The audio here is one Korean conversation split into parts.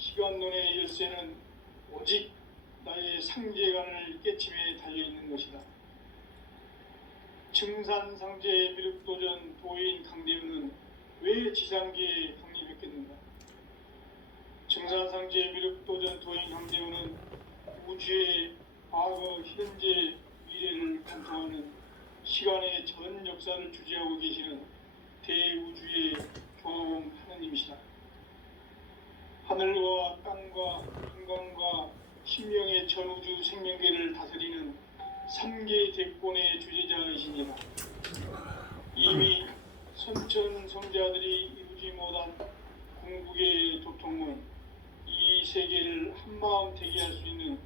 시간론의 열쇠는 오직 나의 상제관을 깨침에 달려있는 것이다. 증산상제의 미륵도전 도인 강대우는 왜 지상계에 강림했겠는가? 증산상제의 미륵도전 도인 강대우는 우주의 과거, 현재, 미래를 관통하는 시간의 전 역사를 주재하고 계시는 대우주의 교황 하느님이시다. 하늘과 땅과 인간과 신명의 전우주 생명계를 다스리는 3개 대권의 주재자이시니라. 이미 선천성자들이 이루지 못한 궁극의 도통은 이 세계를 한마음 되게 할 수 있는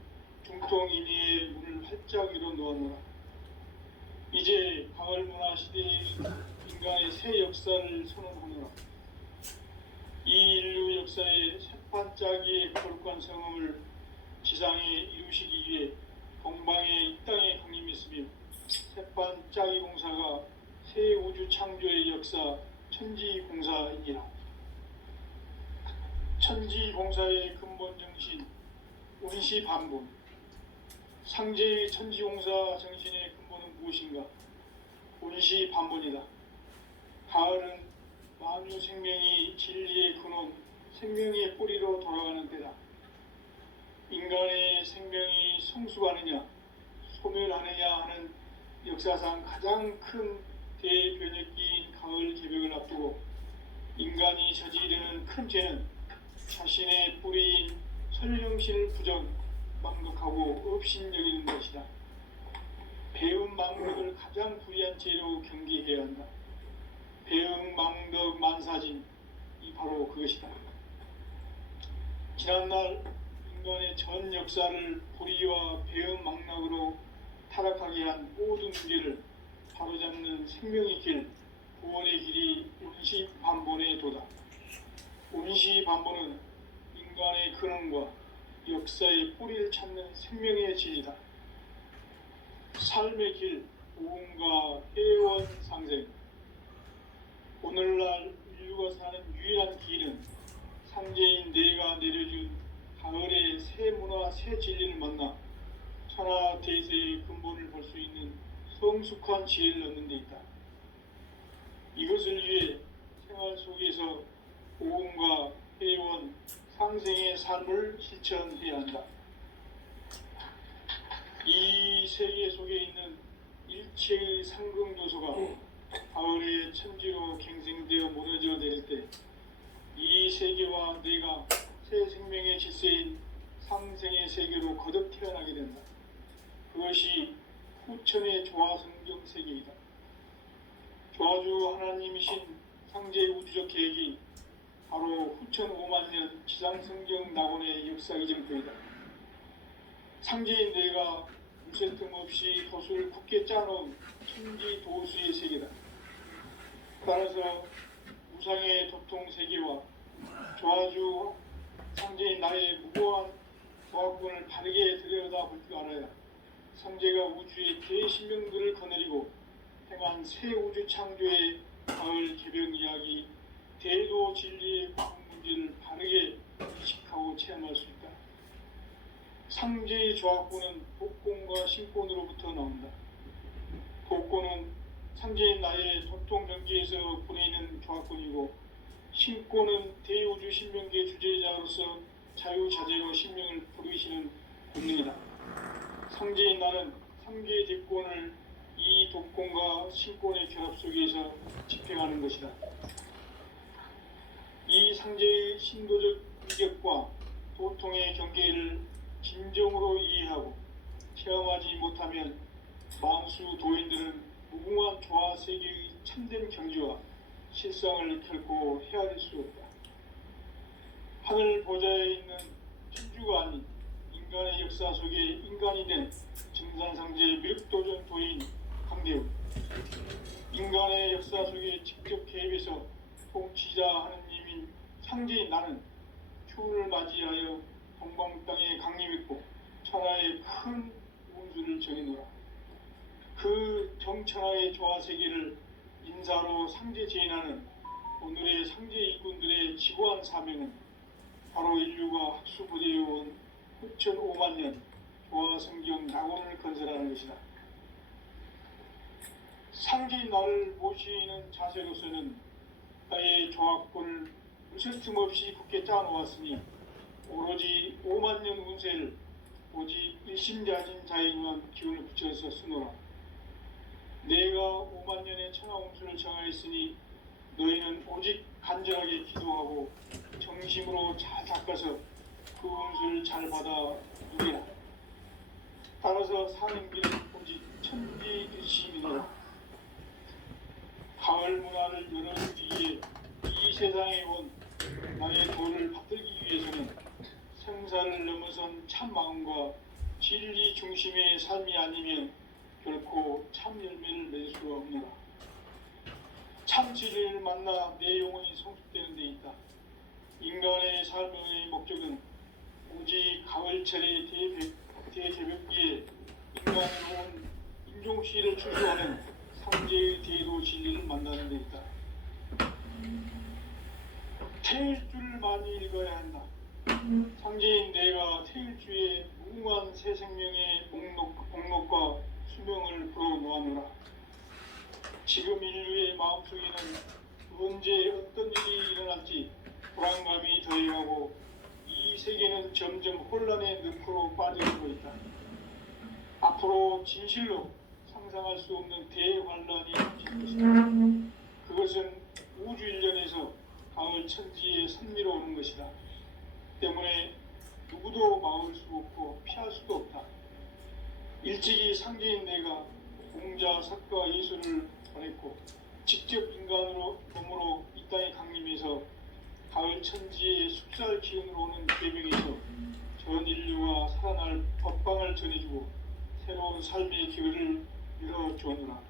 중통인의의 문을 활짝 열어 놓았노라. 이제 가을문화 시대의 인간의 새 역사를 선언하노라. 이 인류 역사의 새반짝이의 거룩한 성음을 지상에 이루시기 위해 동방의 이 땅에 강림했으며 새반짝이 공사가 새 우주 창조의 역사 천지공사이니라. 천지공사의 근본 정신 운시반본. 상제의 천지공사 정신의 근본은 무엇인가? 운시반본이다. 가을은 만유 생명이 진리의 근원, 생명의 뿌리로 돌아가는 때다. 인간의 생명이 성숙하느냐, 소멸하느냐 하는 역사상 가장 큰 대변혁기인 가을 개벽을 앞두고 인간이 저지르는 큰 죄는 자신의 뿌리인 설령신을 부정, 망독하고 업신여기는 것이다. 배움 망독을 가장 불의한 죄로 경계해야 한다. 배움 망덕 만사진이 바로 그것이다. 지난날 인간의 전 역사를 불의와 배움 망락으로 타락하게 한 모든 문제를 바로잡는 생명의 길, 구원의 길이 운시반본의 도다. 운시반본은 인간의 근원과 역사의 뿌리를 찾는 생명의 진리다. 삶의 길, 오음과 해원 상생. 오늘날 인류가 사는 유일한 길은 상제인 내가 내려준 가을의 새 문화, 새 진리를 만나 천하 대세의 근본을 볼 수 있는 성숙한 지혜를 얻는 데 있다. 이것을 위해 생활 속에서 오음과 해원, 상생의 삶을 실천해야 한다. 이 세계 속에 있는 일체의 상승도소가 가을의 천지로 갱생되어 무너져 내릴 때 이 세계와 내가 새 생명의 질서인 상생의 세계로 거듭 태어나게 된다. 그것이 후천의 조화성경 세계이다. 조화주 하나님이신 상제의 우주적 계획이 바로 후천 5만년 지상성경 낙원의 역사의 정토이다. 상제인 내가 무쇠 틈 없이 도수를 굳게 짜놓은 천지 도수의 세계다. 따라서 우상의 도통 세계와 조화주 상제인 나의 무고한 조합군을 바르게 들여다볼 줄 알아야 상제가 우주의 대신명들을 거느리고 행한 새 우주 창조의 가을 개벽 이야기, 대도 진리의 과학 문제를 바르게 의식하고 체험할 수 있다. 상제의 조합군은 복권과 신권으로부터 나온다. 복권은 상제인 나의 도통 경계에서 보내는 조합권이고, 신권은 대우주 신명계 주제자로서 자유자재로 신명을 부르시는 본능이다. 상제인 나는 3개의 대권을 이 도권과 신권의 결합 속에서 집행하는 것이다. 이 상제의 신도적 인격과 도통의 경계를 진정으로 이해하고 체험하지 못하면 만수 도인들은 무궁한 조화 세계의 참된 경지와 실상을 결코 헤아릴 수 없다. 하늘 보좌에 있는 천주가 아닌 인간의 역사 속에 인간이 된 증산상제의 미륵도전 도인 강대우. 인간의 역사 속에 직접 개입해서 통치자 하느님인 상제인 나는 추운을 맞이하여 동방 땅에 강림했고 천하의 큰 운수를 정해놓으라. 그 정천하의 조화세계를 인사로 상제 제인하는 오늘의 상제 일꾼들의 지고한 사명은 바로 인류가 천 5만 년 조화성경 낙원을 건설하는 것이다. 상제인 나를 모시는 자세로서는 나의 조합권을 무설틈 없이 굳게 짜놓았으니 오로지 5만 년 운세를 오직 일심자진 자에게만 기운을 붙여서 쓰노라. 내가 5만 년의 천하홍수를 정하였으니 너희는 오직 간절하게 기도하고 정심으로 잘 닦아서 그 운수를 잘 받아 누리라. 따라서 사는 길은 오직 천지일심이노라. 가을 문화를 열어주기 위해 이 세상에 온 나의 도를 받들기 위해서는 생사를 넘어선 참 마음과 진리 중심의 삶이 아니면 결코 참 열매를 낼 수가 없노라. 참 진리를 만나 내 영혼이 성숙되는 데 있다. 인간의 삶의 목적은 오직 가을철의 대개벽기에 인간으로 온 인종시를 추수하는 상제의 대도 진리를 만나는 데 있다. 태일주를 많이 읽어야 한다. 상제인 내가 태일주의 무궁한 새 생명의 복록과 수명을 불어놓아노라. 지금 인류의 마음속에는 언제 어떤 일이 일어날지 불안감이 더해가고 이 세계는 점점 혼란의 늪으로 빠져들고 있다. 앞으로 진실로 상상할 수 없는 대환란이 닥칠 것이다. 그것은 우주 일련에서 가을 천지의 선미로 오는 것이다. 때문에 누구도 막을 수 없고 피할 수도 없다. 일찍이 상제인 내가 공자, 석가, 예수를 보냈고 직접 인간으로 몸으로 이 땅에 강림해서 가을 천지의 숲살 기운으로 오는 계명에서 전 인류가 살아날 법방을 전해주고 새로운 삶의 기회를 열어주었노라.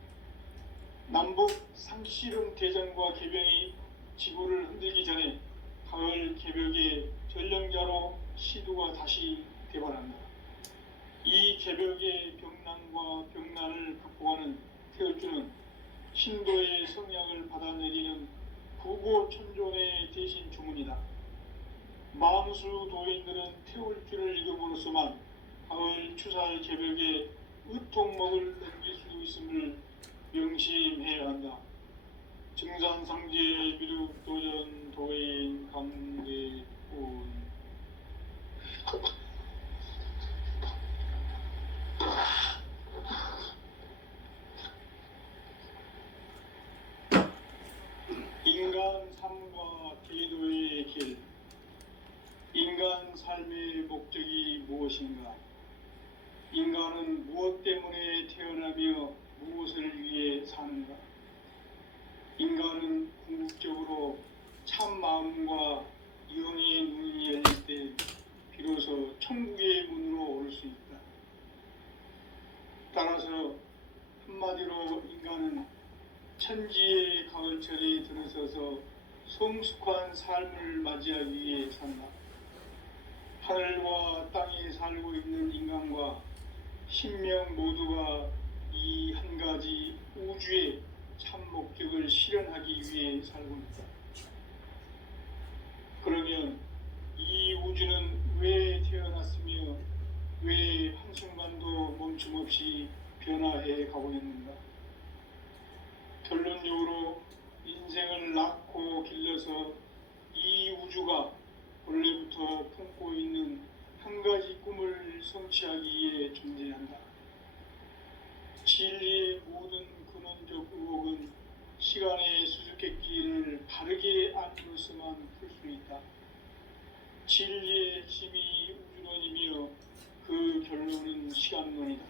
남북 상씨름 대전과 개병이 지구를 흔들기 전에 가을 개벽의 전령자로 시두가 다시 대발한다. 이 개벽의 병난과 병난을 극복하는 태울주는 신도의 성향을 받아내리는 구고천존의 대신 주문이다. 만수 도인들은 태울주를 읽음으로써만 가을 추살 개벽에 의통목을 넘길 수 있음을 명심해야 한다. 증산상제 미륵도전 도인 강대운. 인간 삶과 기도의 길. 인간 삶의 목적이 무엇인가? 인간은 무엇 때문에 태어나며 무엇을 위해 사는가? 인간은 궁극적으로 참 마음과 영의 눈이 열릴 때 비로소 천국의 문으로 오를 수 있다. 따라서 한마디로 인간은 천지의 가을철에 들어서서 성숙한 삶을 맞이하기 위해 산다. 하늘과 땅에 살고 있는 인간과 신명 모두가 이 한 가지 우주의 참 목적을 실현하기 위해 살고 있다. 그러면 이 우주는 왜 태어났으며 왜 한순간도 멈춤 없이 변화해 가고 있는가? 결론적으로 인생을 낳고 길러서 이 우주가 원래부터 품고 있는 한 가지 꿈을 성취하기 위해 존재한다. 진리의 모든 근원적 의혹은 시간의 수수께끼를 바르게 알므로서만 풀 수 있다. 진리의 핵심이 우주론이며 그 결론은 시간론이다.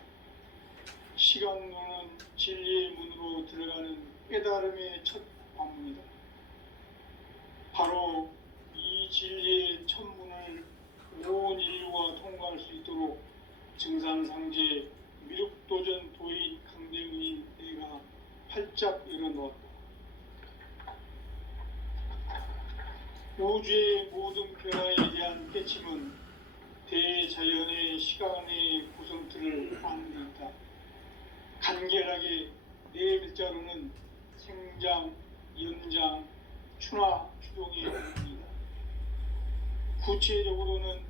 시간론은 진리의 문으로 들어가는 깨달음의 첫 관문이다. 바로 이 진리의 첫 문을 온 인류가 통과할 수 있도록 증산상제 미륵도전 도인 강대훈인 내가 활짝 열어놓았다. 우주의 모든 변화에 대한 깨침은 대자연의 시간의 구성틀을 아는 데 있다. 간결하게 네 글자로는 생장, 연장, 추나, 추동의 의미이다. 구체적으로는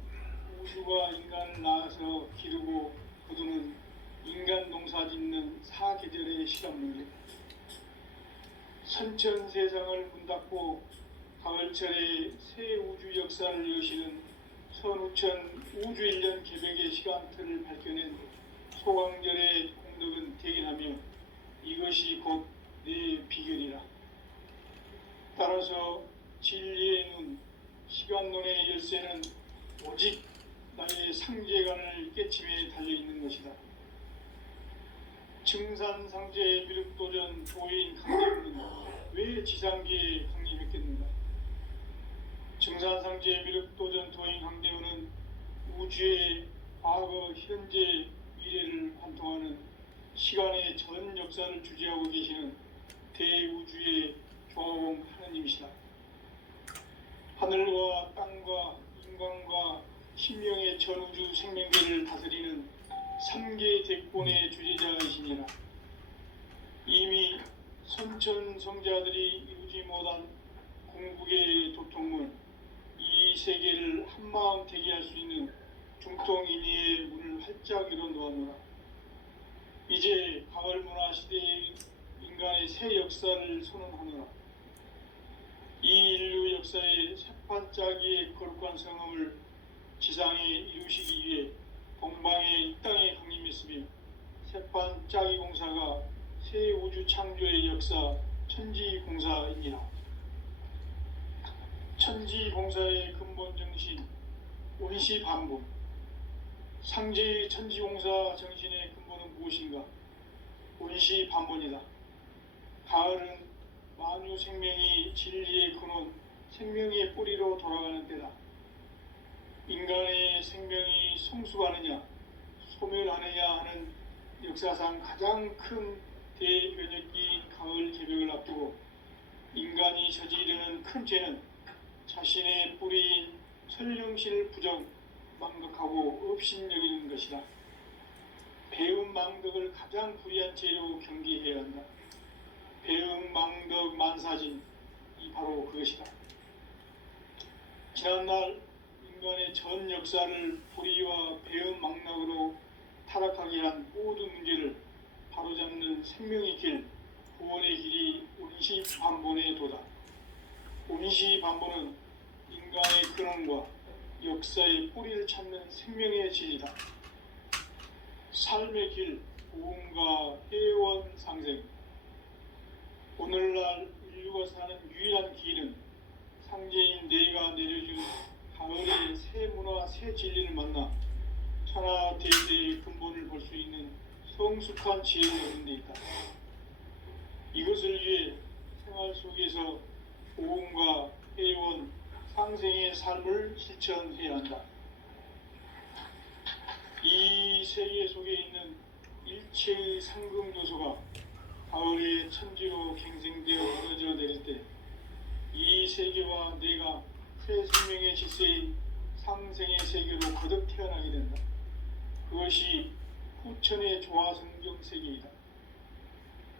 우주가 인간을 낳아서 기르고 거두는 인간 농사 짓는 사계절의 시간문제. 선천 세상을 문 닫고 가을철에 새 우주 역사를 여시는 선우천 우주 1년 개벽의 시간틀을 밝혀낸 소강절의 공덕은 대견하며 이것이 곧 내 비결이라. 따라서 진리의 눈, 시간론의 열쇠는 오직 나의 상제관을 깨침에 달려있는 것이다. 증산상제의 미륵도전 도인 강림은 왜 지상계에 강림했겠는가? 증산상제의 미륵도전 도인 강대우는 우주의 과거, 현재, 미래를 관통하는 시간의 전 역사를 주재하고 계시는 대우주의 조화원 하느님이시다. 하늘과 땅과 인간과 신명의 전우주 생명계를 다스리는 3계 대권의 주제자이시니라. 이미 선천성자들이 이루지 못한 궁극의 도통문, 이 세계를 한마음 되게 할 수 있는 중통인의의 문을 활짝 열어놓았노라. 이제 가을문화 시대의 인간의 새 역사를 선언하노라. 이 인류 역사의 새판짜기의 거룩한 성함을 지상에 이루시기 위해 동방의 이 땅에 강림했으며 새판짜기 공사가 새 우주 창조의 역사 천지공사이니라. 천지공사의 근본 정신 온시반복. 상제의 천지공사 정신의 근본은 무엇인가? 온시반복이다. 가을은 만유 생명이 진리의 근원, 생명의 뿌리로 돌아가는 때다. 인간의 생명이 성숙하느냐, 소멸하느냐 하는 역사상 가장 큰 대변혁기인 가을 개벽을 앞두고 인간이 저지르는 큰 죄는 자신의 뿌리인 설령실 부정, 망덕하고 업신여기는 것이다. 배움 망덕을 가장 불의한 죄로 경계해야 한다. 배움 망덕 만사진, 이 바로 그것이다. 지난날 인간의 전 역사를 불의와 배움 망락으로 타락하게 한 모든 문제를 바로잡는 생명의 길, 구원의 길이 온시반본의 도다. 온시반본은 인간의 근원과 역사의 뿌리를 찾는 생명의 진리다. 삶의 길, 고음과 회원 상생. 오늘날 인류가 사는 유일한 길은 상제인 내가 내려준 가을의 새 문화, 새 진리를 만나 천하 대세의 근본을 볼 수 있는 성숙한 지혜를 얻는 데 있다. 이것을 위해 생활 속에서 고음과 회원, 상생의 삶을 실천해야 한다. 이 세계 속에 있는 일체의 상금 요소가 가을의 천지로 갱생되어 무너져 내릴 때 이 세계와 내가 새 생명의 질서인 상생의 세계로 거듭 태어나게 된다. 그것이 후천의 조화성경 세계이다.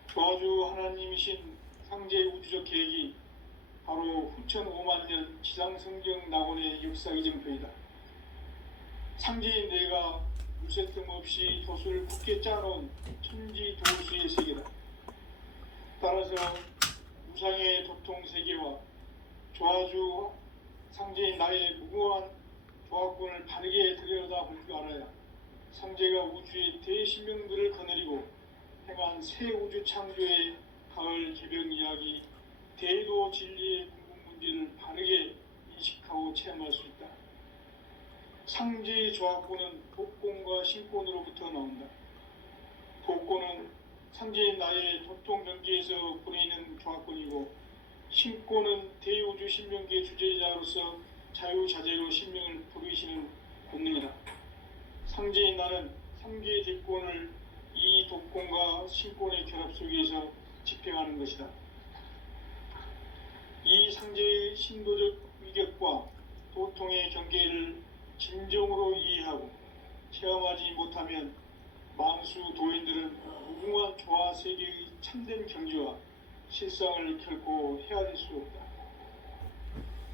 조화주 하나님이신 상제의 우주적 계획이 바로 후천 5만년 지상성경 낙원의 역사기정표이다. 상제인 내가 무쇠뜸 없이 돛을 굳게 짜놓은 천지 도수의 세계다. 따라서 무상의 도통 세계와 조화주 상제인 나의 무궁한 조화권을 바르게 들여다볼 줄 알아야 상제가 우주의 대신명들을 거느리고 행한 새 우주 창조의 가을 개벽 이야기, 대도 진리의 궁극 문제를 바르게 인식하고 체험할 수 있다. 상제의 조화권은 복권과 신권으로부터 나온다. 복권은 상제인 나의 도통 경계에서 보내는 조화권이고, 신권은 대우주 신명계 주제자로서 자유자재로 신명을 부르시는 본능이다. 상제인 나는 3개의 대권을 이 독권과 신권의 결합 속에서 집행하는 것이다. 이 상제의 신도적 위격과 도통의 경계를 진정으로 이해하고 체험하지 못하면 만수 도인들은 무궁한 조화 세계의 참된 경지와 실상을 결코 헤아릴 수 없다.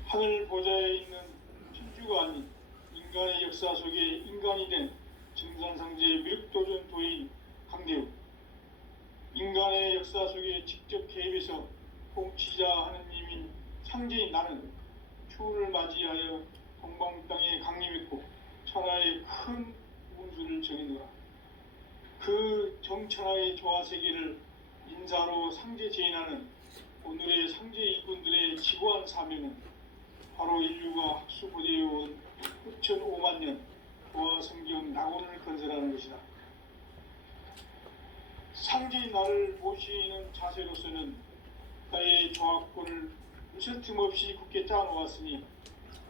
하늘 보좌에 있는 천주가 아닌 인간의 역사 속에 인간이 된 증산상제의 미륵도전 도인 강대우, 인간의 역사 속에 직접 개입해서 통치자 하느님인 상제인 나는 추운을 맞이하여 동방 땅에 강림했고 천하의 큰 운수를 정해놓아 그 정천하의 조화세계를 인사로 상제 제인하는 오늘의 상제 일꾼들의 지고한 사명은 바로 인류가 학수고대해온 흡천 5만 년 조화성경 낙원을 건설하는 것이다. 상제인 나를 모시는 자세로서는 나의 조합권을 무쇠틈 없이 굳게 짜놓았으니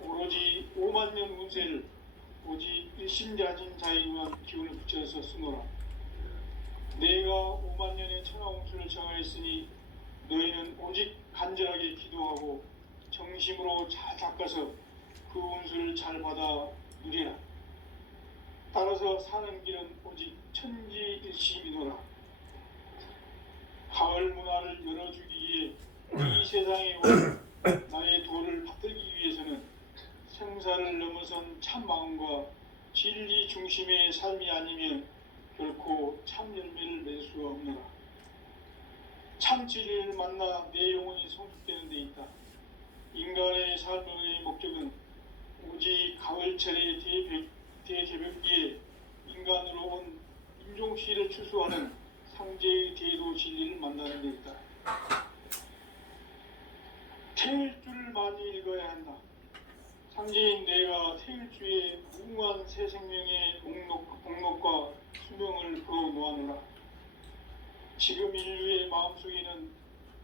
오로지 5만 년 운세를 오직 일심자진 자에 의한 기운을 붙여서 쓰노라. 내가 5만 년의 천하운수를 정하였으니 너희는 오직 간절하게 기도하고 정심으로 잘 닦아서 그 운수를 잘 받아 누리라. 따라서 사는 길은 오직 천지일심이노라. 가을 문화를 열어주기 위해 이 세상에 온 나의 도를 받들기 위해서는 생사를 넘어선 참 마음과 진리 중심의 삶이 아니면 결코 참 열매를 맺을 수가 없노라. 참 진리를 만나 내 영혼이 성숙되는 데 있다. 인간의 삶의 목적은 오직 가을철의 대개벽기에 인간으로 온 인종시를 추수하는 상제의 대도 진리를 만나는 데 있다. 태일주를 많이 읽어야 한다. 상제인 내가 태일주의 무궁한 새 생명의 목록과 수명을 풀어놓아노라. 지금 인류의 마음속에는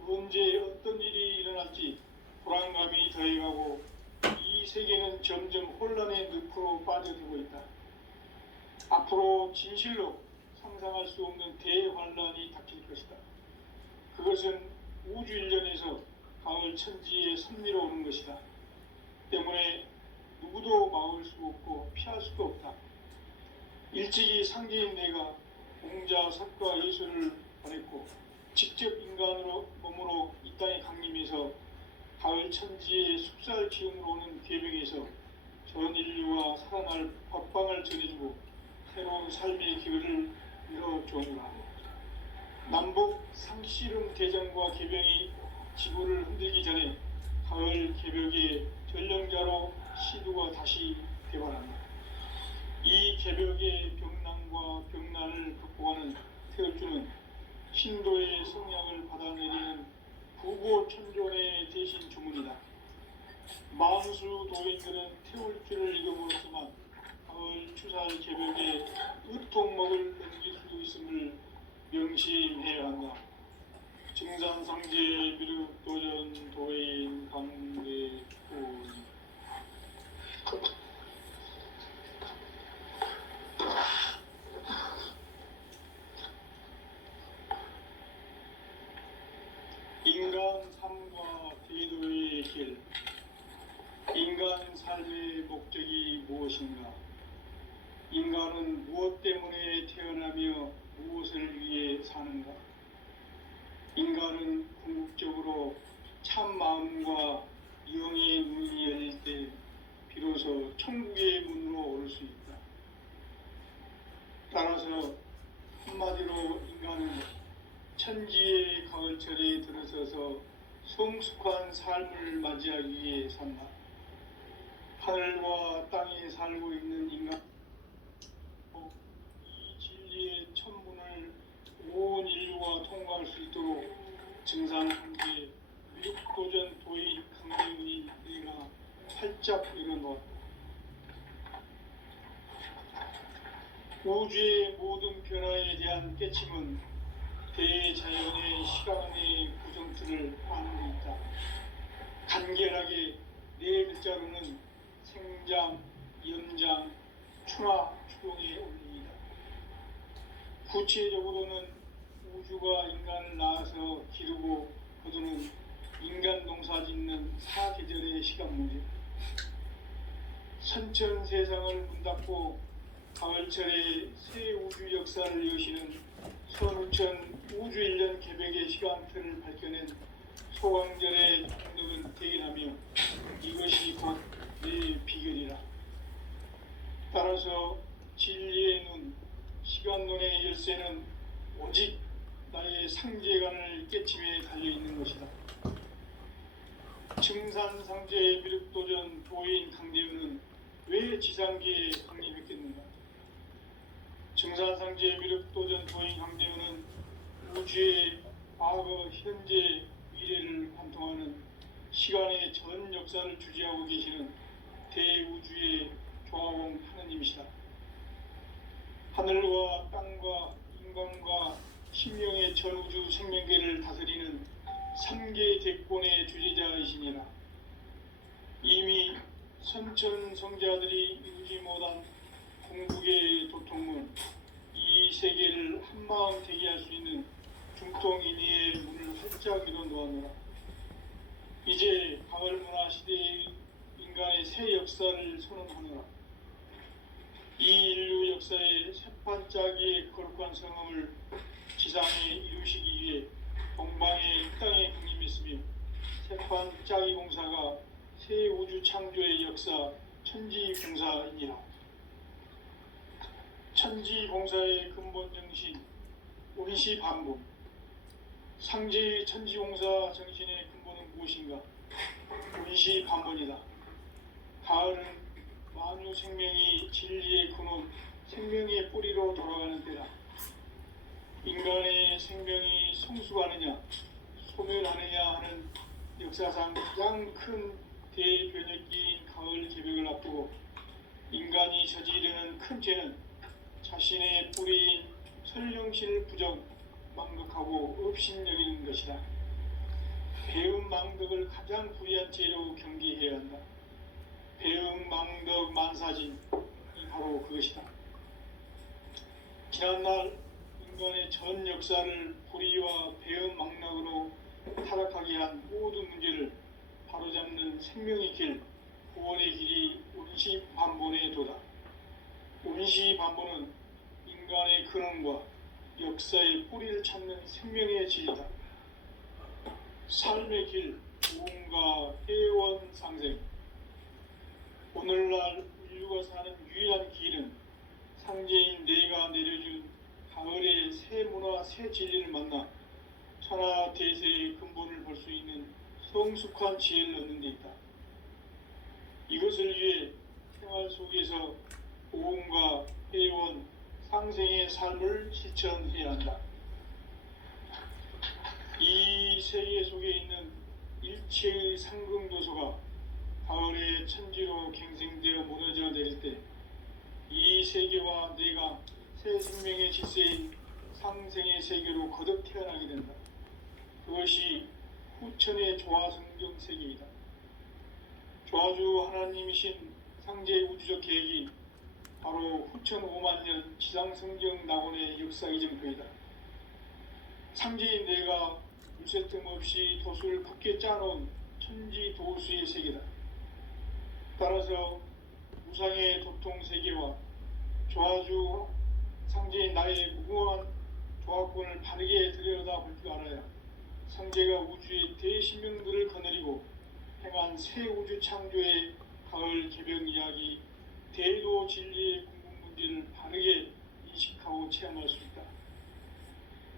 언제 어떤 일이 일어날지 불안감이 더해가고 이 세계는 점점 혼란의 늪으로 빠져들고 있다. 앞으로 진실로 상상할 수 없는 대환란이 닥칠 것이다. 그것은 우주 일련에서 가을 천지의 섭리로 오는 것이다. 때문에 누구도 막을 수 없고 피할 수도 없다. 일찍이 상제인 내가 공자, 석과 예수를 보냈고 직접 인간으로 몸으로 이 땅에 강림해서 가을 천지의 숲살 기운으로 오는 계명에서 전 인류와 살아날 법방을 전해주고 새로운 삶의 기회를 열어주오라. 남북 상씨름 대전과 개병이 지구를 흔들기 전에 가을 개벽의 전령자로 시두가 다시 개발한다. 이 개벽의 병난과 병난을 극복하는 태울주는 신도의 성량을 받아내리는 부고천존의 대신 주문이다. 만수 도인들은 태울주를 읽어보았지만 가을 추살 개벽에 으통 먹을 넘길 수도 있음을 명심해야 한다. 증산상제 미륵 도전 도인 강대훈. 인간 삶과 대도의 길. 인간 삶의 목적이 무엇인가? 인간은 무엇 때문에 태어나며 무엇을 위해 사는가? 인간은 궁극적으로 참 마음과 영의 눈이 열릴 때 비로소 천국의 문으로 오를 수 있다. 따라서 한마디로 인간은 천지의 가을철에 들어서서 성숙한 삶을 맞이하기 위해 산다. 하늘과 땅에 살고 있는 인간, 이 진리의 천문을 온 인류가 통과할 수 있도록 증산상제 미륵도전 도인 강대훈이 내가 활짝 일어놓았다. 우주의 모든 변화에 대한 깨침은 대자연의 시간의 구성틀을 안고 있다. 간결하게 네 글자로는 생장, 연장, 충화, 추동의 원리이다. 구체적으로는 우주가 인간을 낳아서 기르고 거두는 인간 농사 짓는 사계절의 시간문제. 선천 세상을 문 닫고 가을철에 새 우주 역사를 여시는 선우천 우주일년 개벽의 시간틀을 밝혀낸 소강절의 동력은 대견하며 이것이 곧 내 비결이라. 따라서 진리의 눈, 시간론의 열쇠는 오직 나의 상제관을 깨침에 달려있는 것이다. 증산상제의 미륵도전 도인 강대우는 왜 지상계에 강림했겠는가? 증산상제의 미륵도전 도인 강대우는 우주의 과거, 현재, 미래를 관통하는 시간의 전 역사를 주재하고 계시는 대우주의 조화공 하느님이시다. 하늘과 땅과 인간과 신명의 전우주 생명계를 다스리는 3개 대권의 주재자이시니라. 이미 선천성자들이 이루지 못한 공국의 도통문, 이 세계를 한마음 되게 할 수 있는 중통인의의 문을 활짝 열어 놓았노라. 이제 가을문화 시대의 인간의 새 역사를 선언하노라. 이 인류 역사의 새반짝이의 거룩한 성함을 지상에 이루시기 위해 동방의 이 땅에 강림했으며 새반짝이 공사가 새 우주 창조의 역사 천지봉사이니라. 천지봉사의 근본 정신 운시반복. 상제의 천지봉사 정신의 근본은 무엇인가? 운시반복이다. 가을은 만유 생명이 진리의 근원, 생명의 뿌리로 돌아가는 때다. 인간의 생명이 성숙하느냐, 소멸하느냐 하는 역사상 가장 큰 대변혁기인 가을 개벽을 앞두고 인간이 저지르는 큰 죄는 자신의 뿌리인 설령신을 부정, 망극하고 업신여기는 것이다. 배음 망덕을 가장 불의한 죄로 경계해야 한다. 배음 망덕 만사진이 바로 그것이다. 지난날 인간의 전 역사를 불의와 배음 망락으로 타락하게 한 모든 문제를 바로잡는 생명의 길, 구원의 길이 운시반본의 도다. 운시반본은 인간의 근원과 역사의 뿌리를 찾는 생명의 질이다. 삶의 길, 무언가 회원 상생. 오늘날 인류가 사는 유일한 길은 상제인 내가 내려준 가을의 새 문화, 새 진리를 만나 천하 대세의 근본을 볼 수 있는 성숙한 지혜를 얻는 데 있다. 이것을 위해 생활 속에서 보험과 회원, 상생의 삶을 실천해야 한다. 이 세계 속에 있는 일체의 상승도소가 가을의 천지로 갱생되어 무너져 내릴 때 이 세계와 내가 새 생명의 질서인 상생의 세계로 거듭 태어나게 된다. 그것이 후천의 조화성경 세계이다. 조화주 하나님이신 상제의 우주적 계획이 바로 후천 5만년 지상성경 낙원의 역사 이정표이다. 상제인 내가 물새틈 없이 도수를 굳게 짜놓은 천지도수의 세계다. 따라서 우상의 도통세계와 조화주 상제인 나의 무궁한 조화권을 바르게 들여다볼 줄 알아야 상제가 우주의 대신명들을 거느리고 행한 새 우주 창조의 가을 개벽 이야기, 대도 진리의 궁극 문제를 바르게 인식하고 체험할 수 있다.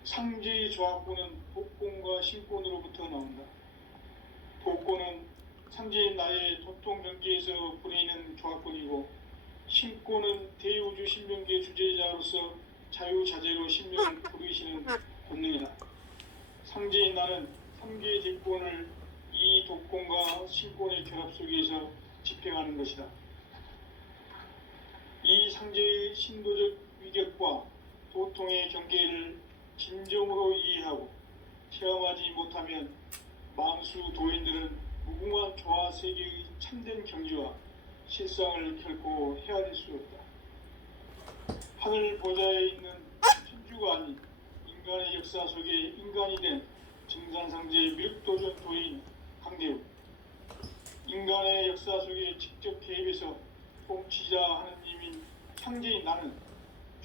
상제의 조화권은 복권과 신권으로부터 나온다. 복권은 상제인 나의 도통 경계에서 보내는 조화권이고, 신권은 대우주 신명계 주제자로서 자유자재로 신명을 부르시는 본능이다. 상제인 나는 3개의 대권을 이 독권과 신권의 결합 속에서 집행하는 것이다. 이 상제의 신도적 위격과 도통의 경계를 진정으로 이해하고 체험하지 못하면 만수 도인들은 무궁한 조화 세계의 참된 경지와 실상을 결코 헤아릴 수 없다. 하늘 보좌에 있는 천주가 아닌 인간의 역사 속에 인간이 된 증산상제의 미륵도전 도인 강대우. 인간의 역사 속에 직접 개입해서 통치자 하느님인 상제인 나는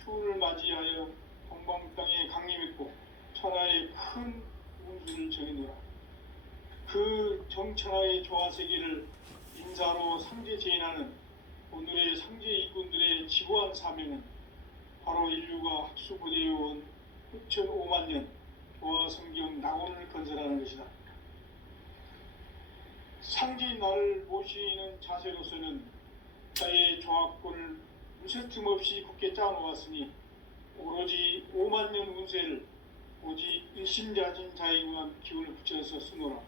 추운을 맞이하여 동방 땅에 강림했고 천하의 큰 운수를 정해놓으라. 그 정천하의 조화 세계를 인사로 상제 제인하는 오늘의 상제 일꾼들의 지고한 사명은 바로 인류가 학수고대해온 흑천 5만 년 교화 성경 낙원을 건설하는 것이다. 상제의 나를 모시는 자세로서는 나의 조합권을 무쇠틈 없이 굳게 짜놓았으니 오로지 5만 년 운세를 오직 일심자진 자에게만 기운을 붙여서 쓰노라.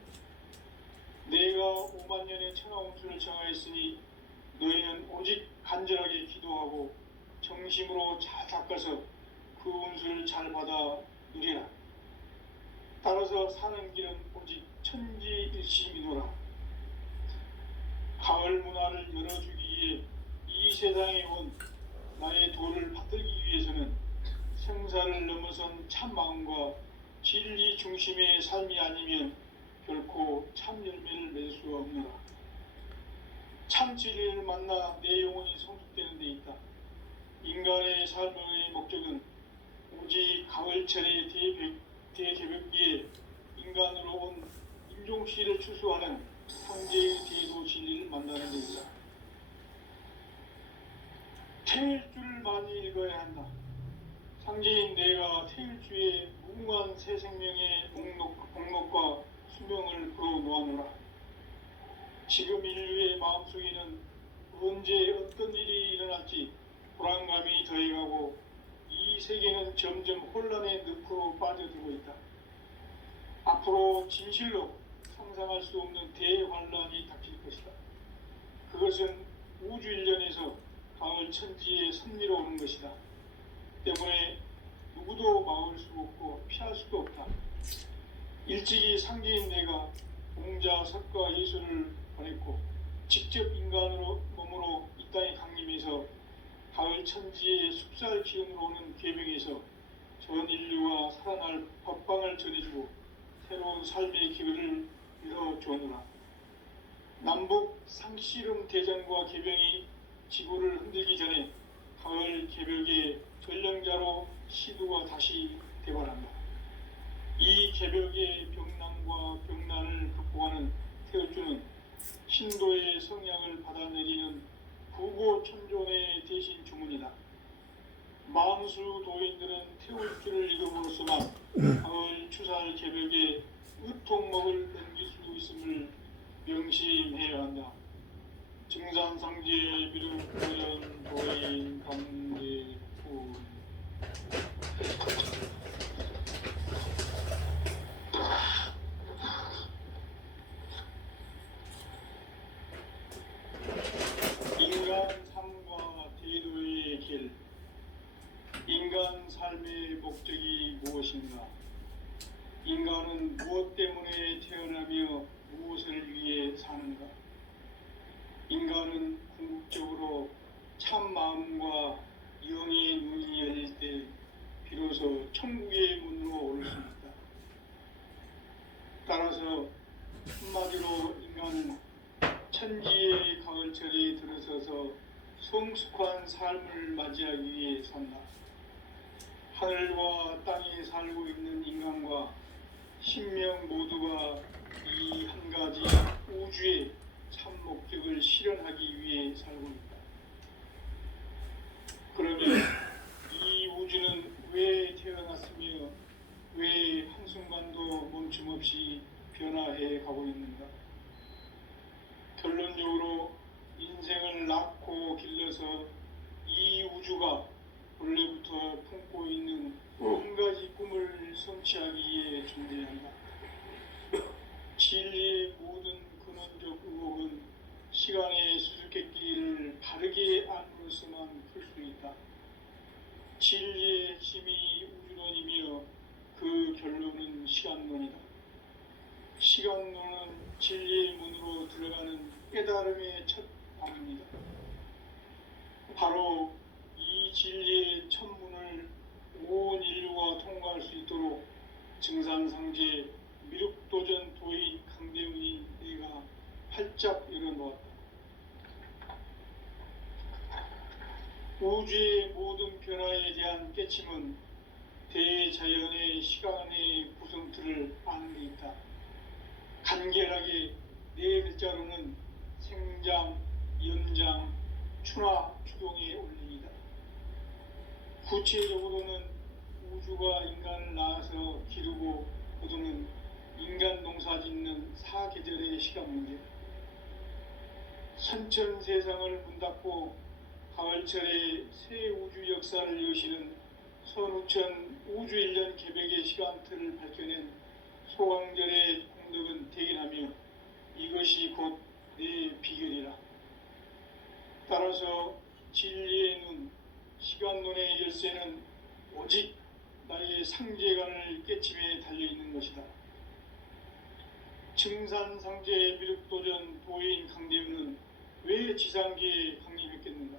내가 5만 년의 천하 운수를 정하였으니 너희는 오직 간절하게 기도하고 정심으로 잘 닦아서 그 운수를 잘 받아 누리라. 따라서 사는 길은 오직 천지일심이노라. 가을 문화를 열어주기 위해 이 세상에 온 나의 도를 받들기 위해서는 생사를 넘어선 참 마음과 진리 중심의 삶이 아니면 결코 참 열매를 맺을 수가 없노라. 참 진리를 만나 내 영혼이 성숙되는 데 있다. 인간의 삶의 목적은 오직 가을철의 대개벽기에 인간으로 온 인종시를 추수하는 상제의 대도 진리를 만나는 데이다. 태일주를 많이 읽어야 한다. 상제인 내가 태일주의 무궁한 새 생명의 목록과 수명을 풀어놓아노라. 지금 인류의 마음속에는 언제 어떤 일이 일어날지 불안감이 더해가고 이 세계는 점점 혼란의 늪으로 빠져들고 있다. 앞으로 진실로 상상할 수 없는 대환란이 닥칠 것이다. 그것은 우주 일련에서 가을 천지에 섭리로 오는 것이다. 때문에 누구도 막을 수 없고 피할 수도 없다. 일찍이 상제인 내가 공자, 석가, 예수를 보냈고 직접 인간으로 몸으로 이 땅에 강림해서 가을 천지의 숲살 기운으로 오는 계명에서 전 인류가 살아날 법방을 전해주고 새로운 삶의 기회를 열어주었노라. 남북 상씨름 대전과 개병이 지구를 흔들기 전에 가을 개벽의 전령자로 시두가 다시 대발한다. 이 개벽의 병난과 병난을 극복하는 태울주는 신도의 성향을 받아내리는 구고천존의 대신 주문이다. 만수 도인들은 태울주를 읽음으로써만 가을 추살 개벽의 의통목을 넘길 수 있음을 명심해야 한다. 증산상제 비륵고연 도인 감대구 인간 삶과 대도의 길. 인간 삶의 목적이 무엇인가? 인간은 무엇 때문에 태어나며 무엇을 위해 사는가? 인간은 궁극적으로 참 마음과 영의 눈이 열릴 때 비로소 천국의 문으로 오를 수 있다. 따라서 한마디로 인간은 천지의 가을철에 들어서서 성숙한 삶을 맞이하기 위해 산다. 하늘과 땅에 살고 있는 인간과 신명 모두가 이 한 가지 우주의 참 목적을 실현하기 위해 살고 있다. 그러면 이 우주는 왜 태어났으며 왜 한순간도 멈춤 없이 변화해 가고 있는가? 결론적으로 인생을 낳고 길러서 이 우주가 원래부터 품고 있는 한 가지 꿈을 성취하기 위해 존재한다. 진리의 모든 근원적 의혹은 시간의 수수께끼를 바르게 안으로서만 풀 수 있다. 진리의 핵심이 우주론이며 그 결론은 시간론이다. 시간론은 진리의 문으로 들어가는 깨달음의 첫 방문이다. 바로 이 진리의 첫 문을 온 인류가 통과할 수 있도록 증산상제 미륵도전 도인 강대문인 내가 활짝 열어놓았다. 우주의 모든 변화에 대한 깨침은 대자연의 시간의 구성틀을 아는 데 있다. 간결하게 네 글자로는 생장, 연장, 추나 추동에 올리이다. 구체적으로는 우주가 인간을 낳아서 기르고 거두는 인간 농사 짓는 사계절의 시간 문제, 선천 세상을 문 닫고 가을철에 새 우주 역사를 여시는 선우천 우주 1년 개백의 시간틀을 밝혀낸 소강절의 공덕은 대견하며 이것이 곧 내 비결이라. 따라서 진리의 눈, 시간론의 열쇠는 오직 나의 상제관을 깨침에 달려있는 것이다. 증산상제 미륵도전 도인 강대우는 왜 지상계에 강림했겠는가?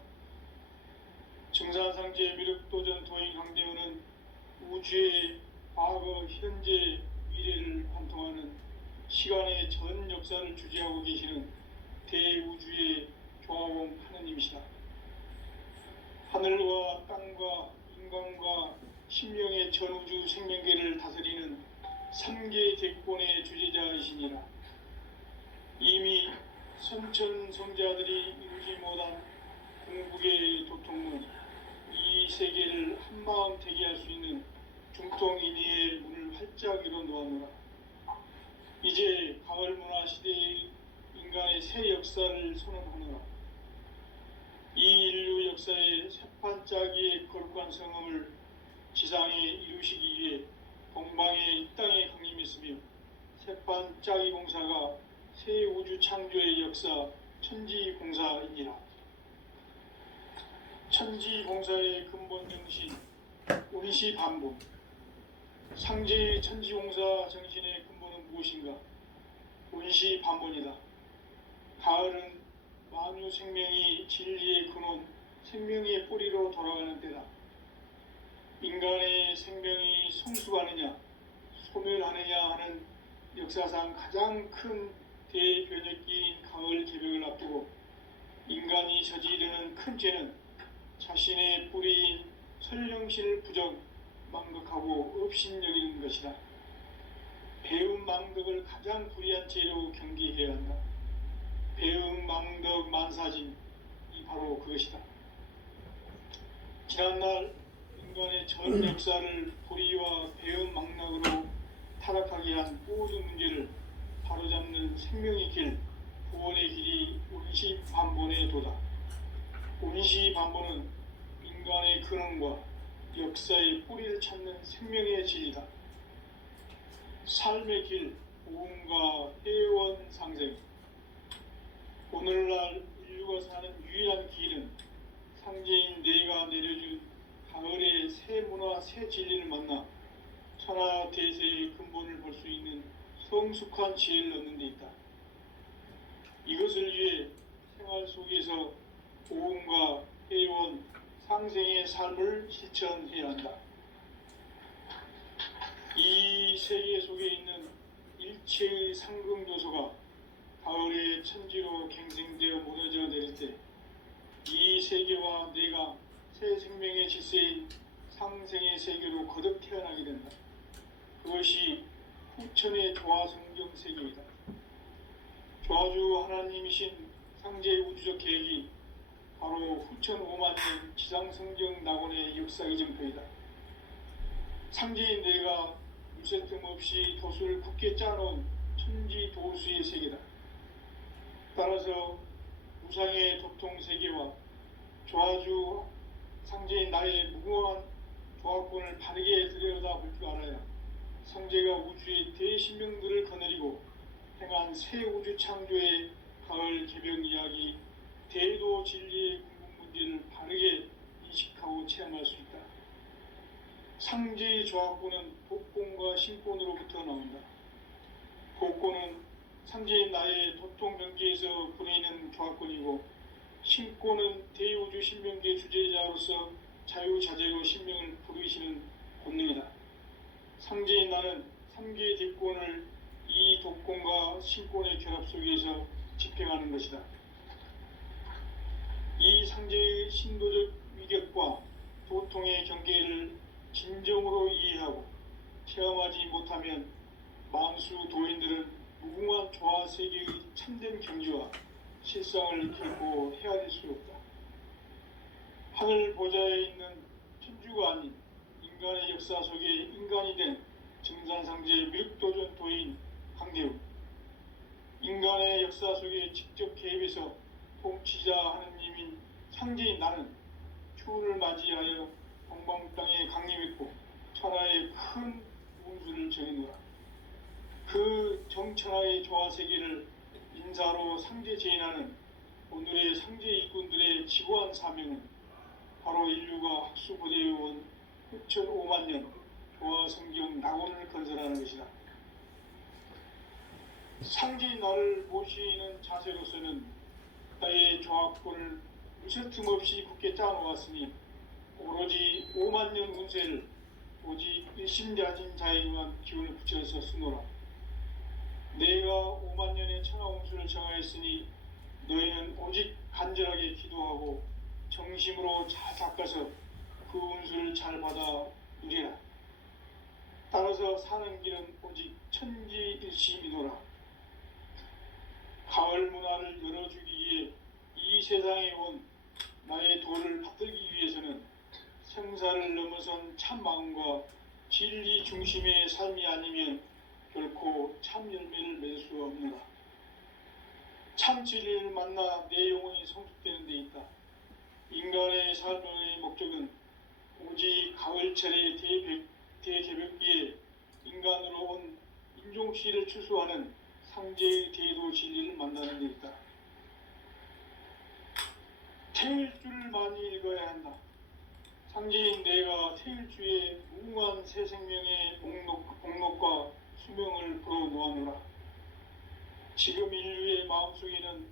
증산상제 미륵도전 도인 강대우는 우주의 과거, 현재, 미래를 관통하는 시간의 전 역사를 주재하고 계시는 대우주의 조화원 하느님이시다. 하늘과 땅과 인간과 신명의 전우주 생명계를 다스리는 3계 대권의 주제자이시니라. 이미 선천성자들이 이루지 못한 궁극의 도통은 이 세계를 한마음 되게 할 수 있는 중통인의의 문을 활짝 열어 놓아노라. 이제 가을문화 시대의 인간의 새 역사를 선언하노라. 이 인류 역사의 새판짜기의 거룩한 성음을 지상에 이루시기 위해 동방의 이 땅에 강림했으며 새판짜기 공사가 새 우주 창조의 역사 천지공사이니라. 천지공사의 근본 정신 운시반복. 상제의 천지공사 정신의 근본은 무엇인가? 운시반본이다. 가을은 만유 생명이 진리의 근원, 생명의 뿌리로 돌아가는 때다. 인간의 생명이 성숙하느냐, 소멸하느냐 하는 역사상 가장 큰 대변혁기인 가을 개벽을 앞두고 인간이 저지르는 큰 죄는 자신의 뿌리인 설령신을 부정, 망덕하고 업신여기는 것이다. 배움 망덕을 가장 불의한 죄로 경계해야 한다. 배움 망덕 만사진이 바로 그것이다. 지난날 인간의 전 역사를 불의와 배움 망락으로 타락하게 한 모든 문제를 바로잡는 생명의 길, 구원의 길이 운시반본의 도다. 운시반본은 인간의 근원과 역사의 뿌리를 찾는 생명의 진리다. 삶의 길, 고음과 회원 상생. 오늘날 인류가 사는 유일한 길은 상제인 내가 내려준 가을의 새 문화, 새 진리를 만나 천하 대세의 근본을 볼 수 있는 성숙한 지혜를 얻는 데 있다. 이것을 위해 생활 속에서 고음과 회원, 상생의 삶을 실천해야 한다. 이 세계 속에 있는 일체의 상금 요소가 가을의 천지로 갱생되어 무너져 내릴 때 이 세계와 내가 새 생명의 질서인 상생의 세계로 거듭 태어나게 된다. 그것이 후천의 조화 성경 세계이다. 조화주 하나님이신 상제의 우주적 계획이 바로 후천 5만 년 지상 성경 낙원의 역사의 점표이다. 상제인 내가 유세 틈 없이 도수를 굳게 짜놓은 천지 도수의 세계다. 따라서 무상의 도통 세계와 조화주 상제인 나의 무궁한 조화권을 바르게 들여다볼 줄 알아야 상제가 우주의 대신명들을 거느리고 행한 새 우주 창조의 가을 개벽 이야기, 대도 진리의 궁극 문제를 바르게 인식하고 체험할 수 있다. 상제의 조화권은 복권과 신권으로부터 나온다. 복권은 상제인 나의 도통 명계에서 보내는 조화권이고, 신권은 대우주 신명계 주제자로서 자유자재로 신명을 부르시는 본능이다. 상제인 나는 3계 대권을 이 도권과 신권의 결합 속에서 집행하는 것이다. 이 상제의 신도적 위격과 도통의 경계를 진정으로 이해하고 체험하지 못하면 만수 도인들은 무궁한 조화 세계의 참된 경지와 실상을 결코 헤아릴 수 없다. 하늘 보좌에 있는 천주가 아닌 인간의 역사 속에 인간이 된 증산상제 미륵도전 도인 강대우, 인간의 역사 속에 직접 개입해서 통치자 하느님인 상제인 나는 추운을 맞이하여 동방 땅에 강림했고 천하의 큰 운수를 전해노라. 그 정천하의 조화세계를 인사로 상제 제인하는 오늘의 상제 일꾼들의 지고한 사명은 바로 인류가 학수고대해온 흑천 5만 년 조화성경 낙원을 건설하는 것이다. 상제인 나를 모시는 자세로서는 나의 조합권을 무쇠틈 없이 굳게 짜놓았으니 오로지 5만 년 운세를 오직 일심자진 자에게만 기운을 붙여서 쓰노라. 내가 5만 년의 천하 운수를 정하였으니 너희는 오직 간절하게 기도하고 정심으로 잘 닦아서 그 운수를 잘 받아 누리라. 따라서 사는 길은 오직 천지일심이노라. 가을 문화를 열어주기 위해 이 세상에 온 나의 도를 받들기 위해서는 생사를 넘어선 참 마음과 진리 중심의 삶이 아니면 결코 참 열매를 맺을 수 없노라. 참 진리를 만나 내 영혼이 성숙되는 데 있다. 인간의 삶의 목적은 오직 가을철의 대개벽기에 인간으로 온 인종씨를 추수하는 상제의 대도 진리를 만나는 데 있다. 태일주를 많이 읽어야 한다. 상제인 내가 태일주의 무궁한 새 생명의 목록과 수명을 불어놓아노라. 지금 인류의 마음속에는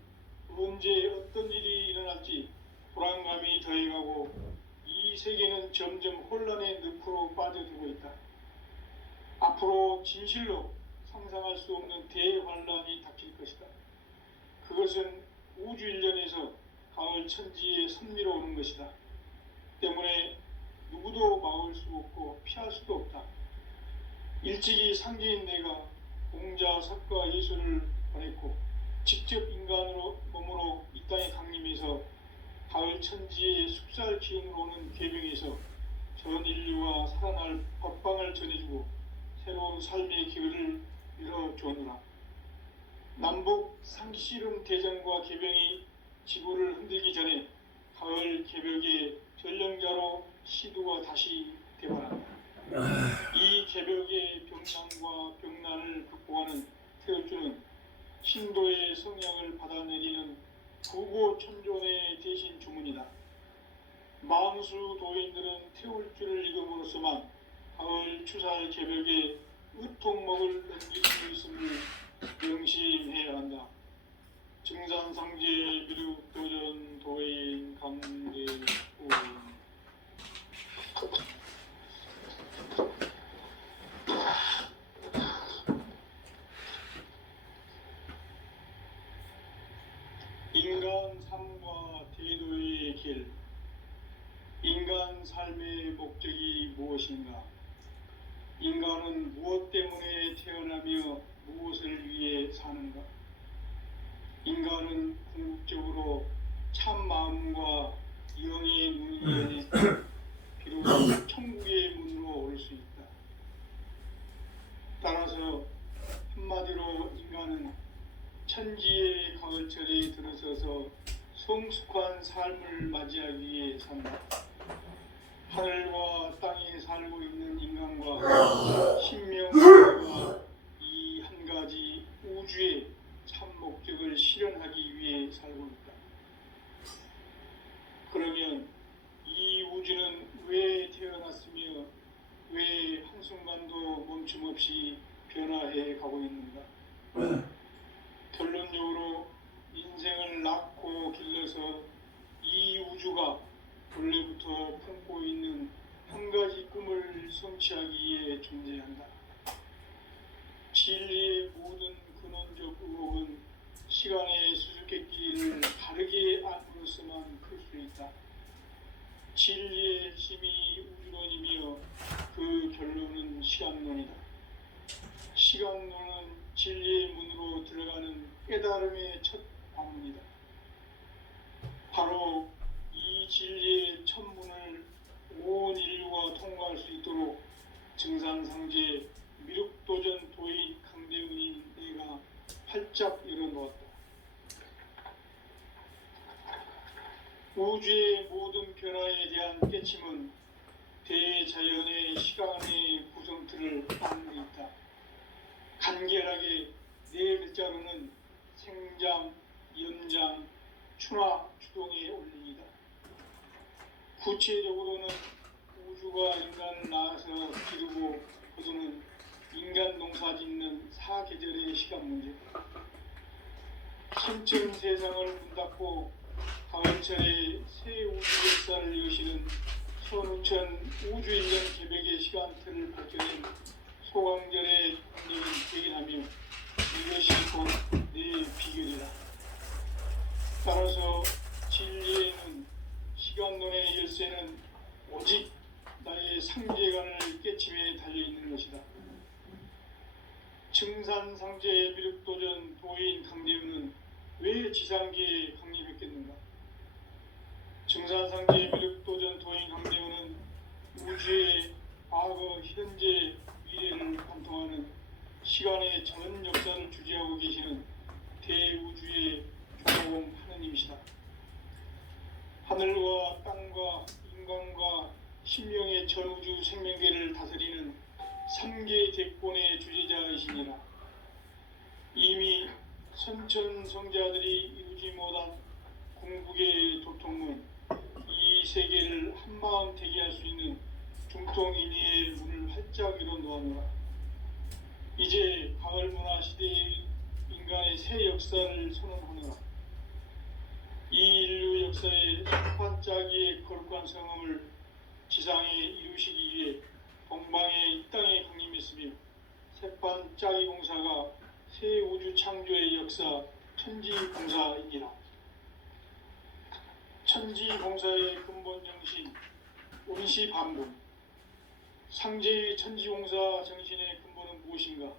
언제 어떤 일이 일어날지 불안감이 더해가고 이 세계는 점점 혼란의 늪으로 빠져들고 있다. 앞으로 진실로 상상할 수 없는 대환란이 닥칠 것이다. 그것은 우주 일련에서 가을 천지의 섭리로 오는 것이다. 때문에 누구도 막을 수 없고 피할 수도 없다. 일찍이 상제인 내가 공자, 석가, 예수를 보냈고 직접 인간으로 몸으로 이 땅에 강림해서 가을 천지의 숙살 기운으로 오는 계명에서 전 인류와 살아날 법방을 전해주고 새로운 삶의 기회를 열어주었노라. 남북 상씨름 대전과 개병이 지구를 흔들기 전에 가을 개벽의 전령자로 시두가 다시 되어간다. 이 개벽의 병난과 병난을 극복하는 태울주는 신도의 성향을 받아내리는 구고천존의 대신 주문이다. 만수 도인들은 태울주를 읽음으로써만 가을 추살 개벽에 으통먹을 넘길 수 있음을 명심해야 한다. 증산상제 미륵도전 도인 강대우. 인간 삶과 대도의 길. 인간 삶의 목적이 무엇인가? 인간은 무엇 때문에 태어나며 무엇을 위해 사는가? 인간은 궁극적으로 참 마음과 영의 문이 열릴 때 비로소 천국의 문으로 올 수 있다. 따라서 한마디로 인간은 천지의 가을철에 들어서서 성숙한 삶을 맞이하기 위해 산다. 하늘과 땅에 살고 있는 인간과 신명과 이 한 가지 우주의 참 목적을 실현하기 위해 살고 있다. 그러면 이 우주는 왜 태어났으며 왜 한순간도 멈춤 없이 변화해 가고 있는가? 결론적으로 인생을 낳고 길러서 이 우주가 원래부터 품고 있는 한 가지 꿈을 성취하기 위해 존재한다. 진리의 모든 근원적 의혹은 시간의 수수께끼를 바르게 안으로서만 클 수 있다. 진리의 핵심이 우주론이며 그 결론은 시간론이다. 시간론은 진리의 문으로 들어가는 깨달음의 첫 방문이다. 바로 이 진리의 첫 증산상제 미륵도전 도인 강대훈인 내가 활짝 열어놓았다. 우주의 모든 변화에 대한 깨침은 대자연의 시간의 구성틀을 아는 데 있다. 간결하게 네 글자로는 생장, 연장, 추나 추동의 원리이다. 구체적으로는 우주가 인간을 낳아서 기르고 거두는 인간 농사 짓는 사계절의 시간 문제, 신천 세상을 문 닫고 가을철에 새 우주 역사를 여시는 선우천 우주인간 계백의 시간틀을 밝혀낸 소강절의 운명은 대견하며 이것이 곧 내 비결이다. 따라서 진리에는 시간론의 열쇠는 오직 나의 상제관을 깨침에 달려있는 것이다. 증산상제 미륵도전 도인 강대훈은 왜 지상계에 강림했겠는가? 증산상제 미륵도전 도인 강대훈은 우주의 과거, 현재, 미래를 관통하는 시간의 전 역사를 주재하고 계시는 대우주의 조공 하느님이시다. 하늘과 땅과 인간과 신명의 전우주 생명계를 다스리는 3개 대권의 주재자이시니라. 이미 선천성자들이 이루지 못한 궁극의 도통문, 이 세계를 한마음 되게 할 수 있는 중통인의의 문을 활짝 열어놓았노라. 이제 가을문화 시대의 인간의 새 역사를 선언하노라. 이 인류 역사의 첫판짜기의 거룩한 성음을 지상에 이루시기 위해 동방의 이 땅에 강림했으며 새판짜기 공사가 새 우주 창조의 역사 천지공사이니라. 천지공사의 근본 정신 온시반분, 상제의 천지공사 정신의 근본은 무엇인가?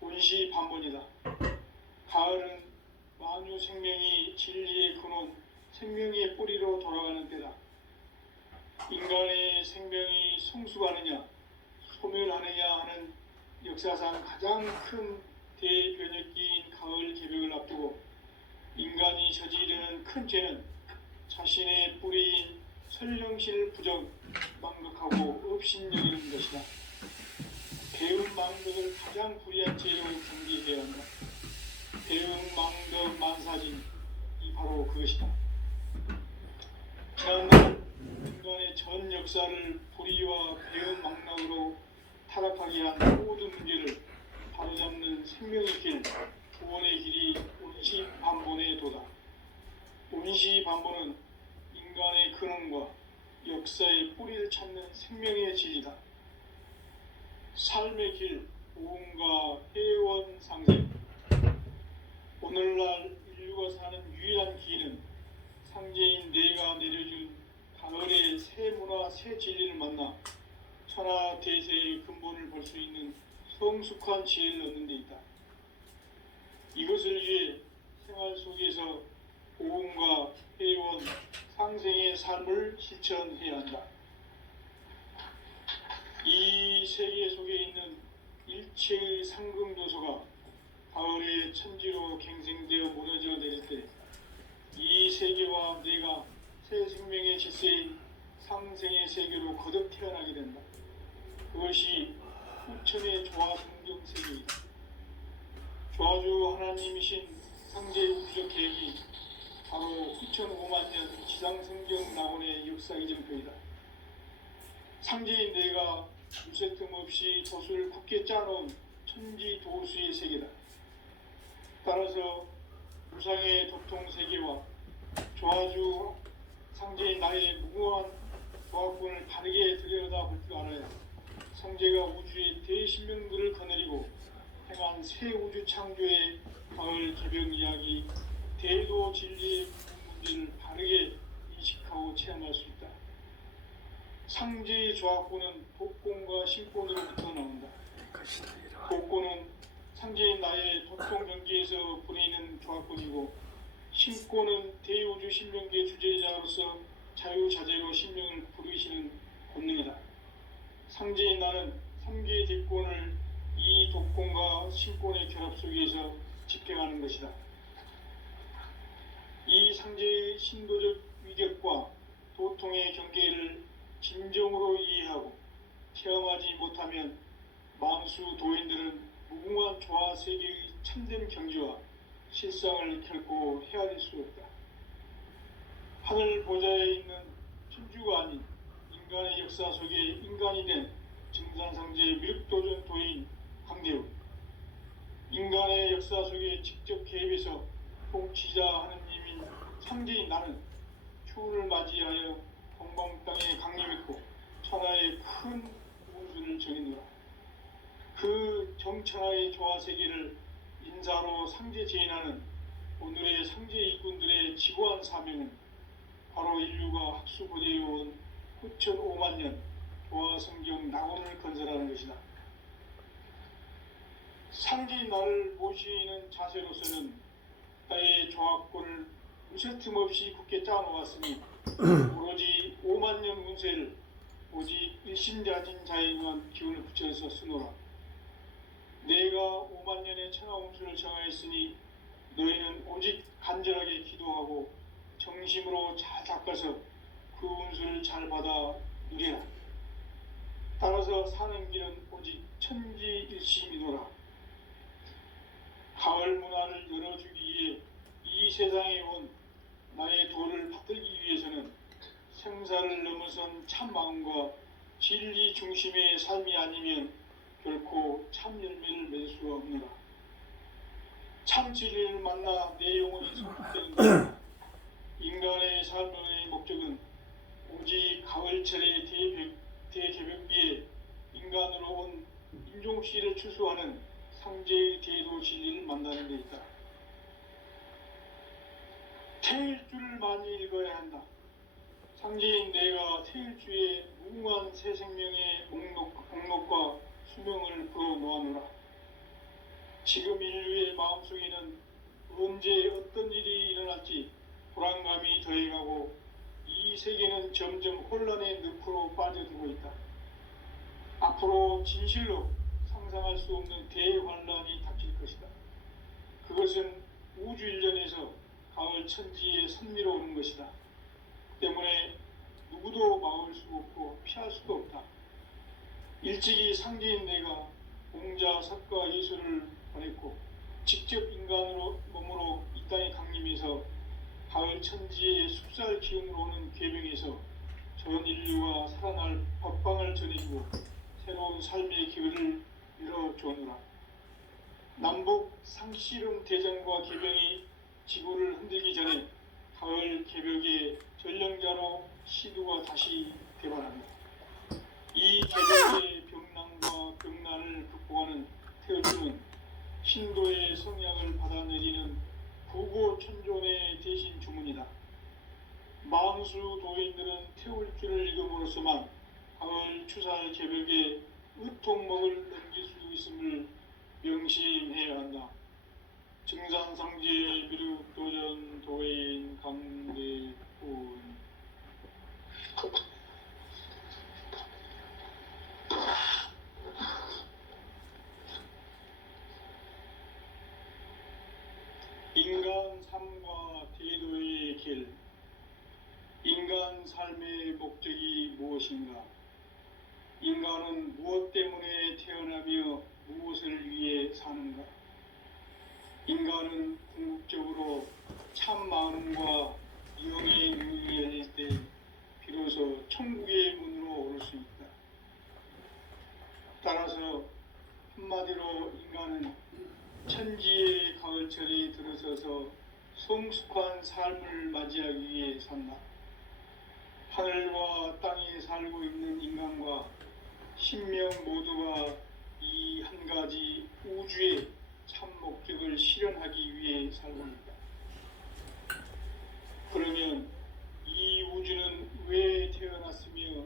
온시반분이다. 가을은 만유 생명이 진리의 근원, 생명의 뿌리로 돌아가는 때다. 인간의 생명이 성숙하느냐, 소멸하느냐 하는 역사상 가장 큰 대변혁기인 가을 개벽을 앞두고 인간이 저지르는 큰 죄는 자신의 뿌리인 설령실 부정, 망극하고 업신여기는 것이다. 배운 망극을 가장 불의한 죄로 경계해야 한다. 배운 망덕 만사진이 바로 그것이다. 지난날 인간의 전 역사를 불의와 배운 망락으로 타락하게 한 모든 문제를 바로잡는 생명의 길, 구원의 길이 온시반본의 도다. 온시반본은 인간의 근원과 역사의 뿌리를 찾는 생명의 진리다. 삶의 길, 오음과 회원 상생. 오늘날 인류가 사는 유일한 길은 상제인 내가 내려준 가을의 새 문화, 새 진리를 만나 천하 대세의 근본을 볼 수 있는 성숙한 지혜를 얻는 데 있다. 이것을 위해 생활 속에서 오음과 회원, 상생의 삶을 실천해야 한다. 이 세계 속에 있는 일체의 상금도소가 가을의 천지로 갱생되어 무너져 내릴 때 이 세계와 내가 새 생명의 질서인 상생의 세계로 거듭 태어나게 된다. 그것이 후천의 조화성경 세계이다. 조화주 하나님이신 상제 우주적 계획이 바로 후천 5만 년 지상성경 낙원의 역사기정표이다. 상제인 내가 무쇠 틈 없이 돛을 굳게 짜놓은 천지 도수의 세계다. 따라서 무상의 도통 세계와 조화주 상제인 나의 무궁한 조합권을 바르게 들여다볼 줄 알아야 상제가 우주의 대신명들을 거느리고 행한 새 우주 창조의 가을 개벽 이야기, 대도 진리의 문제를 바르게 인식하고 체험할 수 있다. 상제의 조합권은 복권과 신권으로부터 나온다. 복권은 상제인 나의 도통 경계에서 부리는 조합권이고, 신권은 대우주 신명계 주제자로서 자유자재로 신명을 부르시는 권능이다. 상제인 나는 3개 대권을 이 독권과 신권의 결합 속에서 집행하는 것이다. 이 상제의 신도적 위격과 도통의 경계를 진정으로 이해하고 체험하지 못하면 만수 도인들은 무궁한 조화 세계의 참된 경지와 실상을 결코 헤아릴 수 없다. 하늘 보좌에 있는 천주가 아닌 인간의 역사 속에 인간이 된 증산상제 미륵도전 도인 강대우, 인간의 역사 속에 직접 개입해서 통치자 하느님인 상제인 나는 추운을 맞이하여 동방 땅에 강림했고 천하의 큰 우주를 정의노라. 그 정천하의 조화 세계를 인사로 상제 제인하는 오늘의 상제 일꾼들의 지고한 사명은 바로 인류가 학수고대해온 9,500만 년 조화 성경 낙원을 건설하는 것이다. 상제인 나를 모시는 자세로서는 나의 조합권을 무쇠틈 없이 굳게 짜놓았으니 오로지 5만 년 운세를 오직 일심자진 자에만 기운을 붙여서 쓰노라. 내가 5만 년의 천하 운수를 정하였으니 너희는 오직 간절하게 기도하고 정심으로 잘 닦아서 그 운수를 잘 받아 누리라. 따라서 사는 길은 오직 천지일심이노라. 가을 문화를 열어주기 위해 이 세상에 온 나의 도를 받들기 위해서는 생사를 넘어선 참 마음과 진리 중심의 삶이 아니면 결코 참 열매를 맺을 수가 없노라. 참 진리를 만나 내 영혼이 성숙되는 것이다. 인간의 삶의 목적은 오직 가을철의 대개벽기에 인간으로 온 인종시를 추수하는 상제의 대도 진리를 만나는 데 있다. 태일주를 많이 읽어야 한다. 상제인 내가 태일주의 무궁한 새 생명의 목록과 수명을 풀어놓아노라. 지금 인류의 마음속에는 언제 어떤 일이 일어날지 불안감이 더해가고 이 세계는 점점 혼란의 늪으로 빠져들고 있다. 앞으로 진실로 상상할 수 없는 대환란이 닥칠 것이다. 그것은 우주 일련에서 가을 천지에 선미로 오는 것이다. 때문에 누구도 막을 수 없고 피할 수도 없다. 일찍이 상제인 내가 공자, 석가, 예수를 보냈고 직접 인간으로 몸으로 이 땅에 강림해서 가을 천지의 숲살 기운으로 오는 궤병에서 전 인류가 살아날 법방을 전해주고 새로운 삶의 기회를 열어주노라. 남북 상씨름 대전과 개병이 지구를 흔들기 전에 가을 개벽의 전령자로 시두가 다시 대발한다. 이 개벽의 병난과 병난을 극복하는 태울주는 신도의 성향을 받아내리는 부고천존의 대신 주문이다. 만수 도인들은 태울주를 읽음으로써만 가을 추살 개벽의 의통목을 넘길 수 있음을 명심해야 한다. 증산상제 미륵도전 도인 강대훈. 인간 삶과 대도의 길. 인간 삶의 목적이 무엇인가? 인간은 무엇 때문에 태어나며 무엇을 위해 사는가? 인간은 궁극적으로 참 마음과 영의 눈이 열릴 때 비로소 천국의 문으로 오를 수 있다. 따라서 한마디로 인간은 천지의 가을철이 들어서서 성숙한 삶을 맞이하기 위해 산다. 하늘과 땅에 살고 있는 인간과 신명 모두가 이 한 가지 우주의 참 목적을 실현하기 위해 살고 있다. 그러면 이 우주는 왜 태어났으며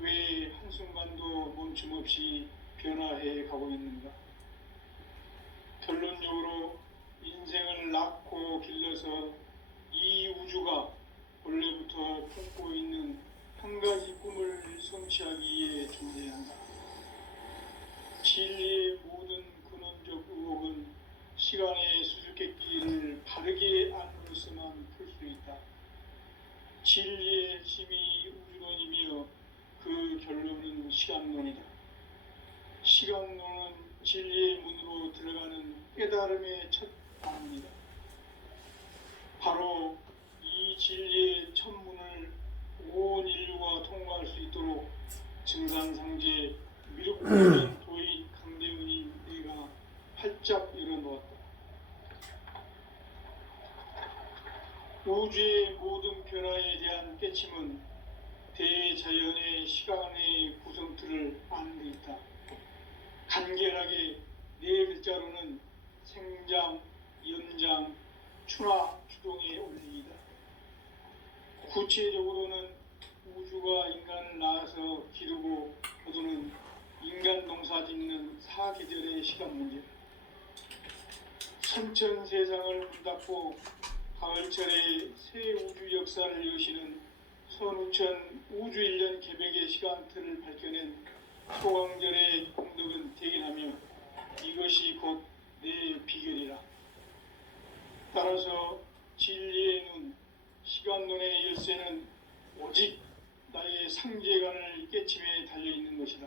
왜 한순간도 멈춤없이 변화해 가고 있는가? 결론적으로 인생을 낳고 길러서 이 우주가 원래부터 품고 있는 한 가지 꿈을 성취하기 위해 존재한다. 핵심이 우주론이며 그 결론은 시간론이다. 시간론은 진리의 문으로 들어가는 깨달음의 첫 단입니다. 바로 이 진리의 첫 문을 온 인류가 통과할 수 있도록 증산상제 미륵국민 도인 강대훈인 내가 활짝 열어놓았다. 우주의 모든 변화에 대한 깨침은 대자연의 시간의 구성틀을 아는 데 있다. 간결하게 네 글자로는 생장, 연장, 추나 추동의 원리이다. 구체적으로는 우주가 인간을 낳아서 기르고 거두는 인간 농사 짓는 사계절의 시간 문제, 선천 세상을 문닫고 가을철에 새 우주 역사를 여시는 선우천 우주 1년 개백의 시간틀을 밝혀낸 소강절의 공덕은 대견하며 이것이 곧 내 비결이라. 따라서 진리의 눈, 시간론의 열쇠는 오직 나의 상제관을 깨침에 달려있는 것이다.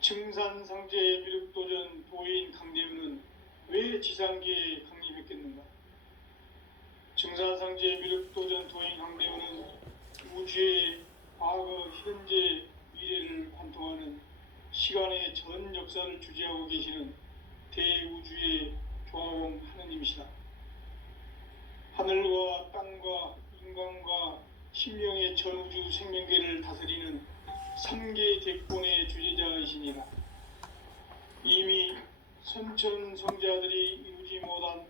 증산상제 미륵도전 도인 강대훈은 왜 지상계에 강림했겠는가? 증산상제 미륵도전 도인 강대훈은 우주의 과거, 현재, 미래를 관통하는 시간의 전 역사를 주재하고 계시는 대우주의 조화원 하느님이시다. 하늘과 땅과 인간과 심령의 전우주 생명계를 다스리는 3개 대권의 주제자이시니라. 이미 선천성자들이 이루지 못한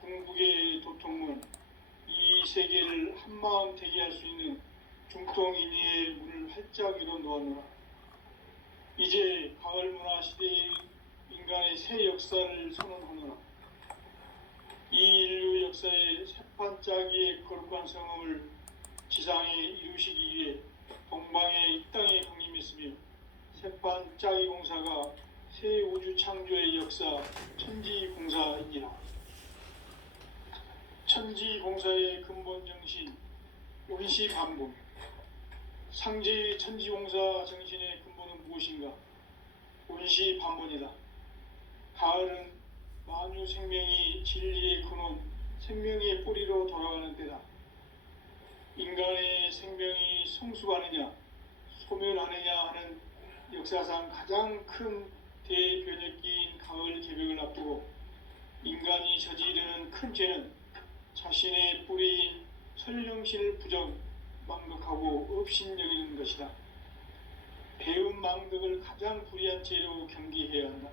궁극의 도통문, 이 세계를 한마음 되게 할 수 있는 중통인의의 문을 활짝 열어놓았노라. 이제 가을문화 시대의 인간의 새 역사를 선언하노라. 이 인류 역사의 새판짜기의 거룩한 성음을 지상에 이루시기 위해 동방의 이 땅에 강림했으며 새판짜기 공사가 새 우주 창조의 역사 천지공사이니라. 천지공사의 근본 정신 원시반복. 상제의 천지공사 정신의 근본은 무엇인가? 원시반복이다. 가을은 만유 생명이 진리의 근원, 생명의 뿌리로 돌아가는 때다. 인간의 생명이 성숙하느냐, 소멸하느냐 하는 역사상 가장 큰 대변혁기인 가을 개벽을 앞두고 인간이 저지르는 큰 죄는 자신의 뿌리인 설령신을 부정, 망덕하고 업신여기는 것이다. 배음 망덕을 가장 불의한 죄로 경계해야 한다.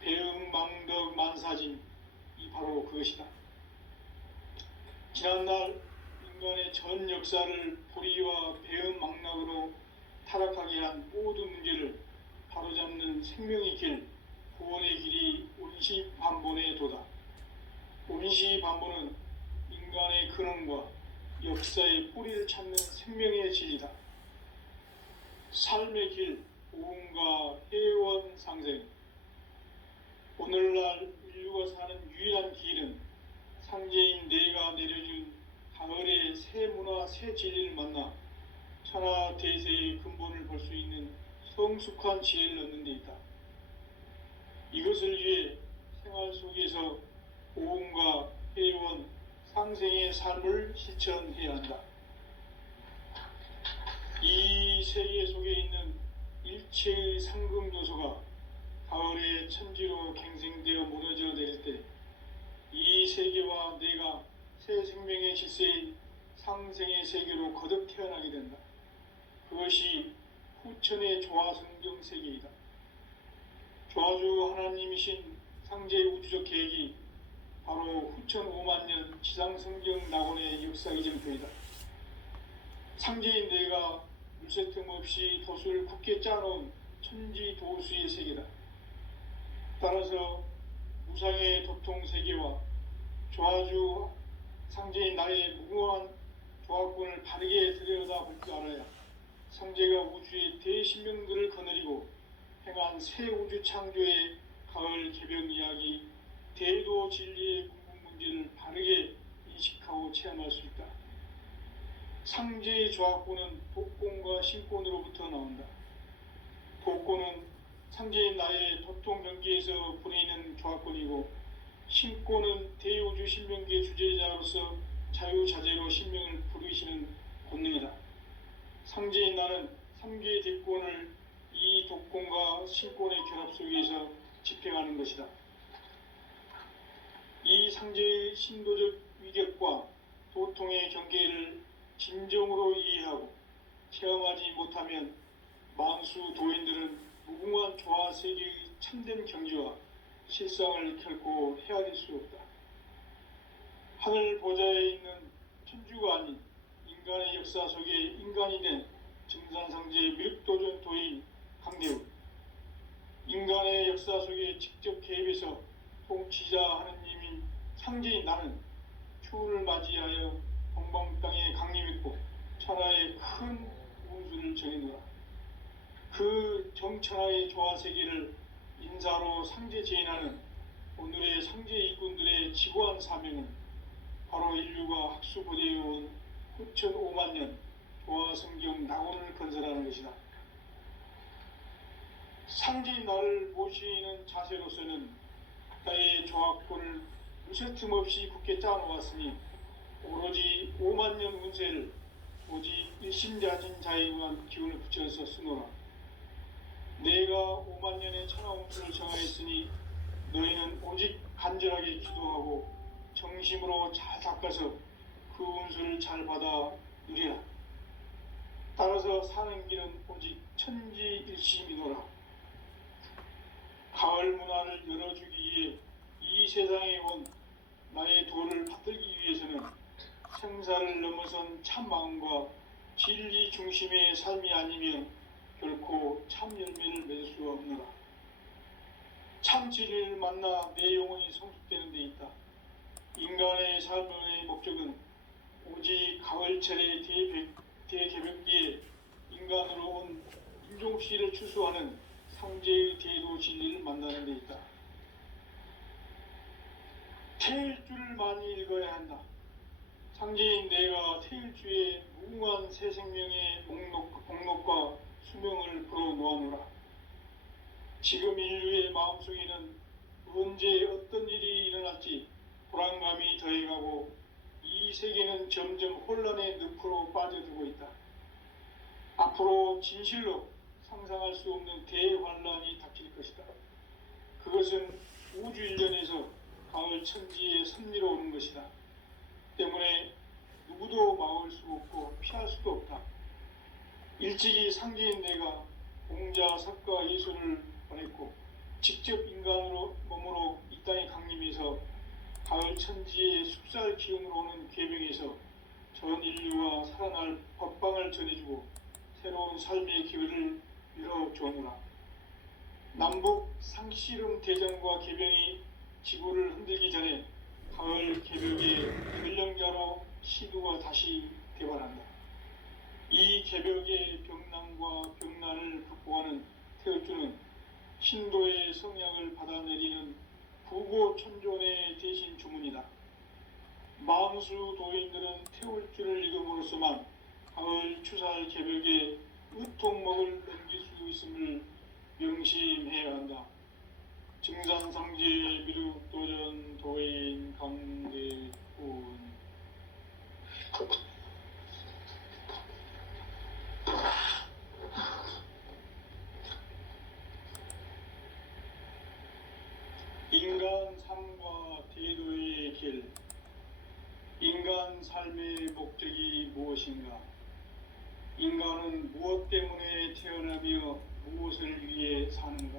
배음 망덕 만사진, 이 바로 그것이다. 지난날 인간의 전 역사를 불의와 배음 망락으로 타락하게 한 모든 문제를 바로잡는 생명의 길, 구원의 길이 원시반본의 도다. 원시반본은 인간의 근원과 역사의 뿌리를 찾는 생명의 진리다. 삶의 길, 오음과 회원 상생. 오늘날 인류가 사는 유일한 길은 상제인 내가 내려준 가을의 새 문화, 새 진리를 만나 천하 대세의 근본을 볼 수 있는 성숙한 지혜를 얻는 데 있다. 이것을 위해 생활 속에서 오음과 회원, 상생의 삶을 실천해야 한다. 이 세계 속에 있는 일체의 상금도소가 가을의 천지로 갱생되어 무너져 내릴 때 이 세계와 내가 새 생명의 질서인 상생의 세계로 거듭 태어나게 된다. 그것이 후천의 조화성경 세계이다. 조화주 하나님이신 상제의 우주적 계획이 바로 후천 5만년 지상성경 낙원의 역사 이정표이다. 상제인 내가 물새 틈 없이 돛을 굳게 짜놓은 천지도수의 세계다. 따라서 무상의 도통세계와 조화주 상제인 나의 무궁한 조화권을 바르게 들여다볼 줄 알아야 상제가 우주의 대신명들을 거느리고 행한 새 우주 창조의 가을 개벽 이야기, 대도 진리의 궁극 문제를 바르게 인식하고 체험할 수 있다. 상제의 조합구는 독곤과 신곤으로부터 나온다. 독곤은 상제인 나의 도통 경기에서 부리는 조합권이고, 신곤은 대우주 신명기의 주제자로서 자유자재로 신명을 부르시는 권능이다. 상제인 나는 3개의 대권을 이 독곤과 신곤의 결합 속에서 집행하는 것이다. 이 상제의 신도적 위격과 도통의 경계를 진정으로 이해하고 체험하지 못하면 만수 도인들은 무궁한 조화 세계의 참된 경지와 실상을 결코 헤아릴 수 없다. 하늘 보좌에 있는 천주가 아닌 인간의 역사 속에 인간이 된 증산상제 미륵도전 도인 강대훈, 인간의 역사 속에 직접 개입해서 통치자 하느님인 상제인 나는 추운을 맞이하여 동방 땅에 강림했고 천하의 큰 운수를 정해노라. 그 정천하의 조화세계를 인사로 상제 제인하는 오늘의 상제 일꾼들의 지고한 사명은 바로 인류가 학수고대해온 후천 5만 년 조화성경 낙원을 건설하는 것이다. 상제인 나를 모시는 자세로서는 나의 조합권을 무쇠틈 없이 굳게 짜놓았으니 오로지 5만 년 운세를 오직 일심자진 자에만 기운을 붙여서 쓰노라. 내가 5만 년의 천하 운수를 정하였으니 너희는 오직 간절하게 기도하고 정심으로 잘 닦아서 그 운수를 잘 받아 누리라. 따라서 사는 길은 오직 천지일심이노라. 가을 문화를 열어주기 위해 이 세상에 온 나의 도를 받들기 위해서는 생사를 넘어선 참 마음과 진리 중심의 삶이 아니면 결코 참 열매를 맺을 수 없노라. 참 진리를 만나 내 영혼이 성숙되는 데 있다. 인간의 삶의 목적은 오직 가을철의 대개벽기에 인간으로 온 인종시를 추수하는 상제의 대도 진리를 만나는 데 있다. 태일주를 많이 읽어야 한다. 상제인 내가 태일주의 무궁한 새 생명의 목록과 수명을 불어놓아노라. 지금 인류의 마음속에는 언제 어떤 일이 일어날지 불안감이 더해가고 이 세계는 점점 혼란의 늪으로 빠져들고 있다. 앞으로 진실로 상상할 수 없는 대환란이 닥칠 것이다. 그것은 우주 일련에서 가을 천지의 섭리로 오는 것이다. 때문에 누구도 막을 수 없고 피할 수도 없다. 일찍이 상제인 내가 공자, 석가, 예수를 보냈고 직접 인간으로 몸으로 이 땅에 강림해서 가을 천지의 숲살 기운으로 오는 계명에서 전 인류가 살아날 법방을 전해주고 새로운 삶의 기회를 열어주오노라. 남북 상씨름 대전과 개병이 지구를 흔들기 전에 가을 개벽의 전령자로 시두가 다시 대발한다. 이 개벽의 병난과 병난을 극복하는 태울주는 신도의 성향을 받아내리는 부고천존의 대신 주문이다. 망수 도인들은 태울주를 읽음으로써만 가을 추살 개벽의 으통목을 넘길 수 있음을 명심해야 한다. 증산상제 미륵도전 도인 강대훈. 인간 삶과 대도의 길. 인간 삶의 목적이 무엇인가? 인간은 무엇 때문에 태어나며 무엇을 위해 사는가?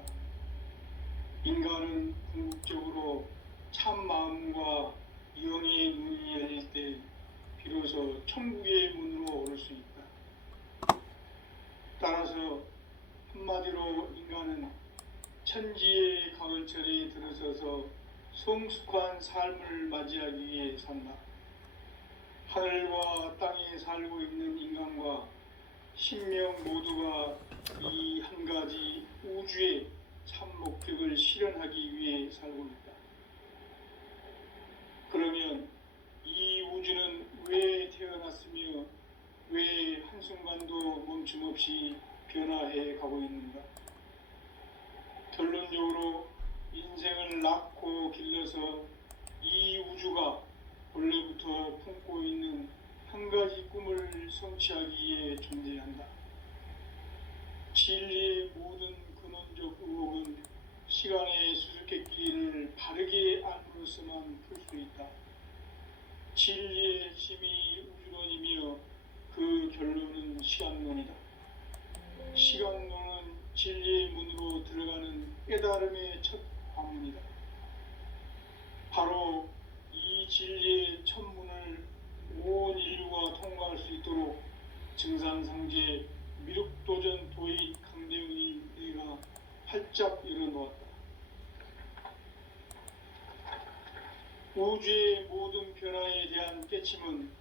인간은 궁극적으로 참 마음과 영의 눈이 열릴 때 비로소 천국의 문으로 오를 수 있다. 따라서 한마디로 인간은 천지의 가을철에 들어서서 성숙한 삶을 맞이하기 위해 산다. 하늘과 땅에 살고 있는 인간과 신명 모두가 이 한 가지 우주의 참 목적을 실현하기 위해 살고 있다. 그러면 이 우주는 왜 태어났으며 한순간도 멈춤없이 변화해 가고 있는가? 결론적으로 인생을 낳고 길러서 이 우주가 원래부터 품고 있는 한 가지 꿈을 성취하기 위해 존재한다. 진리의 모든 근원적 의혹은 시간의 수수께끼를 바르게 알므로써만 풀 수 있다. 진리의 핵심이 우주론이며 그 결론은 시간론이다. 시간론은 진리의 문으로 들어가는 깨달음의 첫 관문이다. 바로 이 진리의 첫 문을 온 인류가 통과할 수 있도록 증산상제 미륵도전 도인 강대웅이 내가 활짝 열어놓았다. 우주의 모든 변화에 대한 깨침은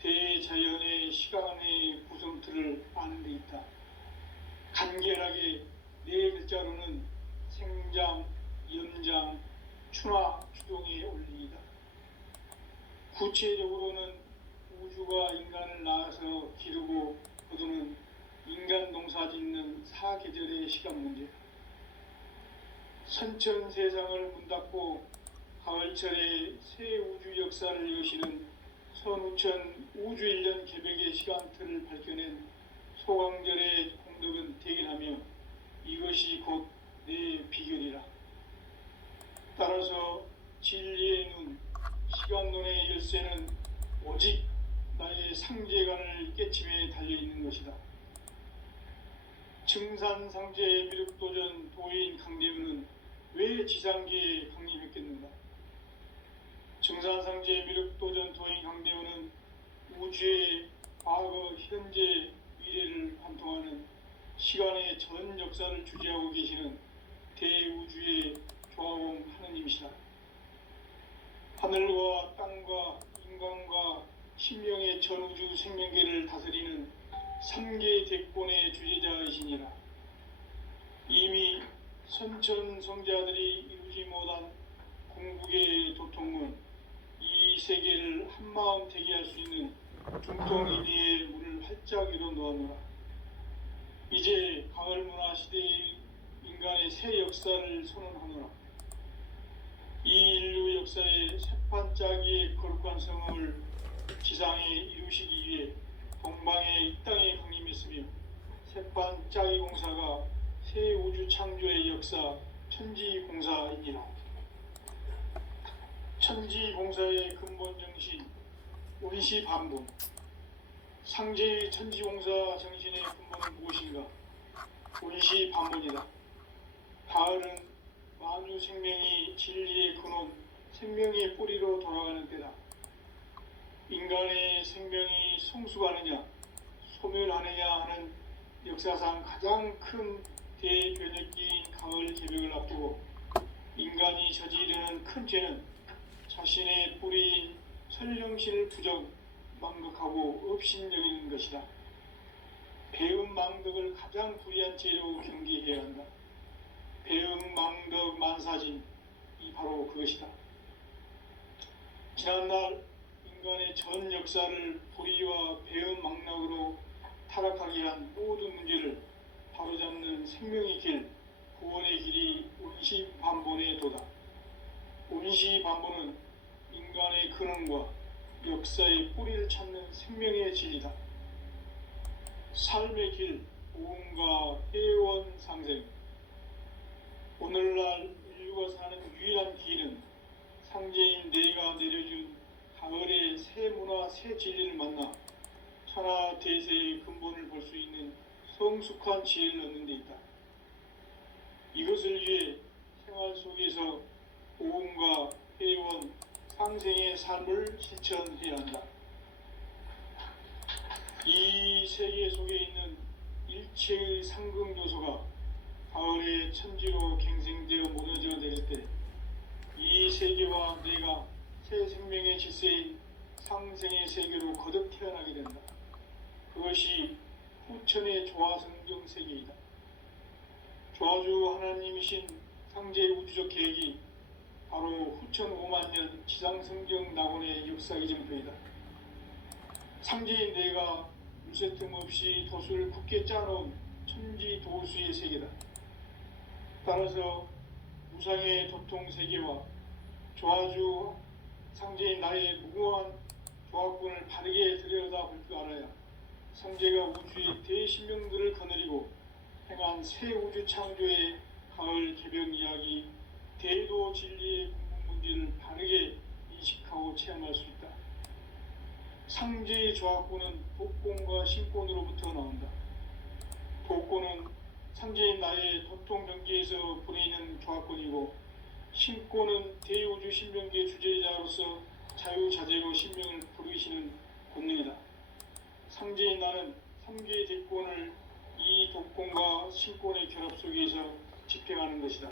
대자연의 시간의 구성틀을 아는 데 있다. 간결하게 네 글자로는 생장, 연장, 추나 추동의 원리이다. 구체적으로는 우주가 인간을 낳아서 기르고 거두는 인간 농사 짓는 사계절의 시간 문제. 선천 세상을 문 닫고 가을철에 새 우주 역사를 여시는 선우천 우주 1년 개백의 시간틀을 밝혀낸 소강절의 공덕은 대견하며 이것이 곧 내 비결이라. 따라서 진리의 눈, 시간론의 열쇠는 오직 나의 상제관을 깨침에 달려있는 것이다. 증산상제 미륵도전 도인 강대우는 왜 지상계에 강림했겠는가? 증산상제 미륵도전 도인 강대우는 우주의 과거, 현재, 미래를 관통하는 시간의 전 역사를 주재하고 계시는 대우주의 조화원 하느님이시다. 하늘과 땅과 인간과 신명의 전우주 생명계를 다스리는 3개 대권의 주재자이시니라. 이미 선천성자들이 이루지 못한 궁극의 도통은 이 세계를 한마음 되게 할 수 있는 중통인의의 문을 활짝 열어놓았노라. 이제 가을문화 시대의 인간의 새 역사를 선언하노라. 이 인류 역사의 새판짜기의 거룩한 성음을 지상에 이루시기 위해 동방의 이 땅에 강림했으며 새판짜기 공사가 새 우주 창조의 역사 천지공사이니라. 천지공사의 근본 정신 원시반본. 상제의 천지공사 정신의 근본은 무엇인가? 원시반본이다. 가을은 만유 생명이 진리의 근원, 생명의 뿌리로 돌아가는 때다. 인간의 생명이 성숙하느냐, 소멸하느냐 하는 역사상 가장 큰 대변혁기인 가을 개벽을 앞두고 인간이 저지르는 큰 죄는 자신의 뿌리인 설령신을 부정, 망극하고 업신여기는 것이다. 배음 망덕을 가장 불의한 죄로 경계해야 한다. 배음 망덕 만사진이 바로 그것이다. 지난날 인간의 전 역사를 불의와 배음 망락으로 타락하게 한 모든 문제를 바로잡는 생명의 길, 구원의 길이 원시반본의 도다. 원시반본은 인간의 근원과 역사의 뿌리를 찾는 생명의 진리다. 삶의 길, 보험과 회원 상생. 오늘날 인류가 사는 유일한 길은 상제인 내가 내려준 가을의 새 문화, 새 진리를 만나 천하 대세의 근본을 볼 수 있는 성숙한 지혜를 얻는 데 있다. 이것을 위해 생활 속에서 보험과 회원, 상생의 삶을 실천해야 한다. 이 세계 속에 있는 일체의 상극 요소가 가을의 천지로 갱생되어 무너져 내릴 때 이 세계와 내가 새 생명의 질서인 상생의 세계로 거듭 태어나게 된다. 그것이 후천의 조화성경 세계이다. 조화주 하나님이신 상제의 우주적 계획이 바로 후천 5만 년 지상성경 낙원의 역사 이정표이다. 상제인 내가 두세 틈 없이 도수를 굳게 짜놓은 천지도수의 세계다. 따라서 우상의 도통 세계와 조화주 상제인 나의 무궁한 조합군을 바르게 들여다볼 줄 알아야 상제가 우주의 대신명들을 거느리고 행한 새 우주 창조의 가을 개벽 이야기, 대도 진리의 근본 문제를 바르게 인식하고 체험할 수 있다. 상제의 조합군은 복권과 신권으로부터 나온다. 복권은 상제인 나의 도통 경계에서 보내는 조합권이고, 신권은 대우주 신명계 주제자로서 자유자재로 신명을 부르시는 권능이다. 상제인 나는 3개의 대권을 이 독권과 신권의 결합 속에서 집행하는 것이다.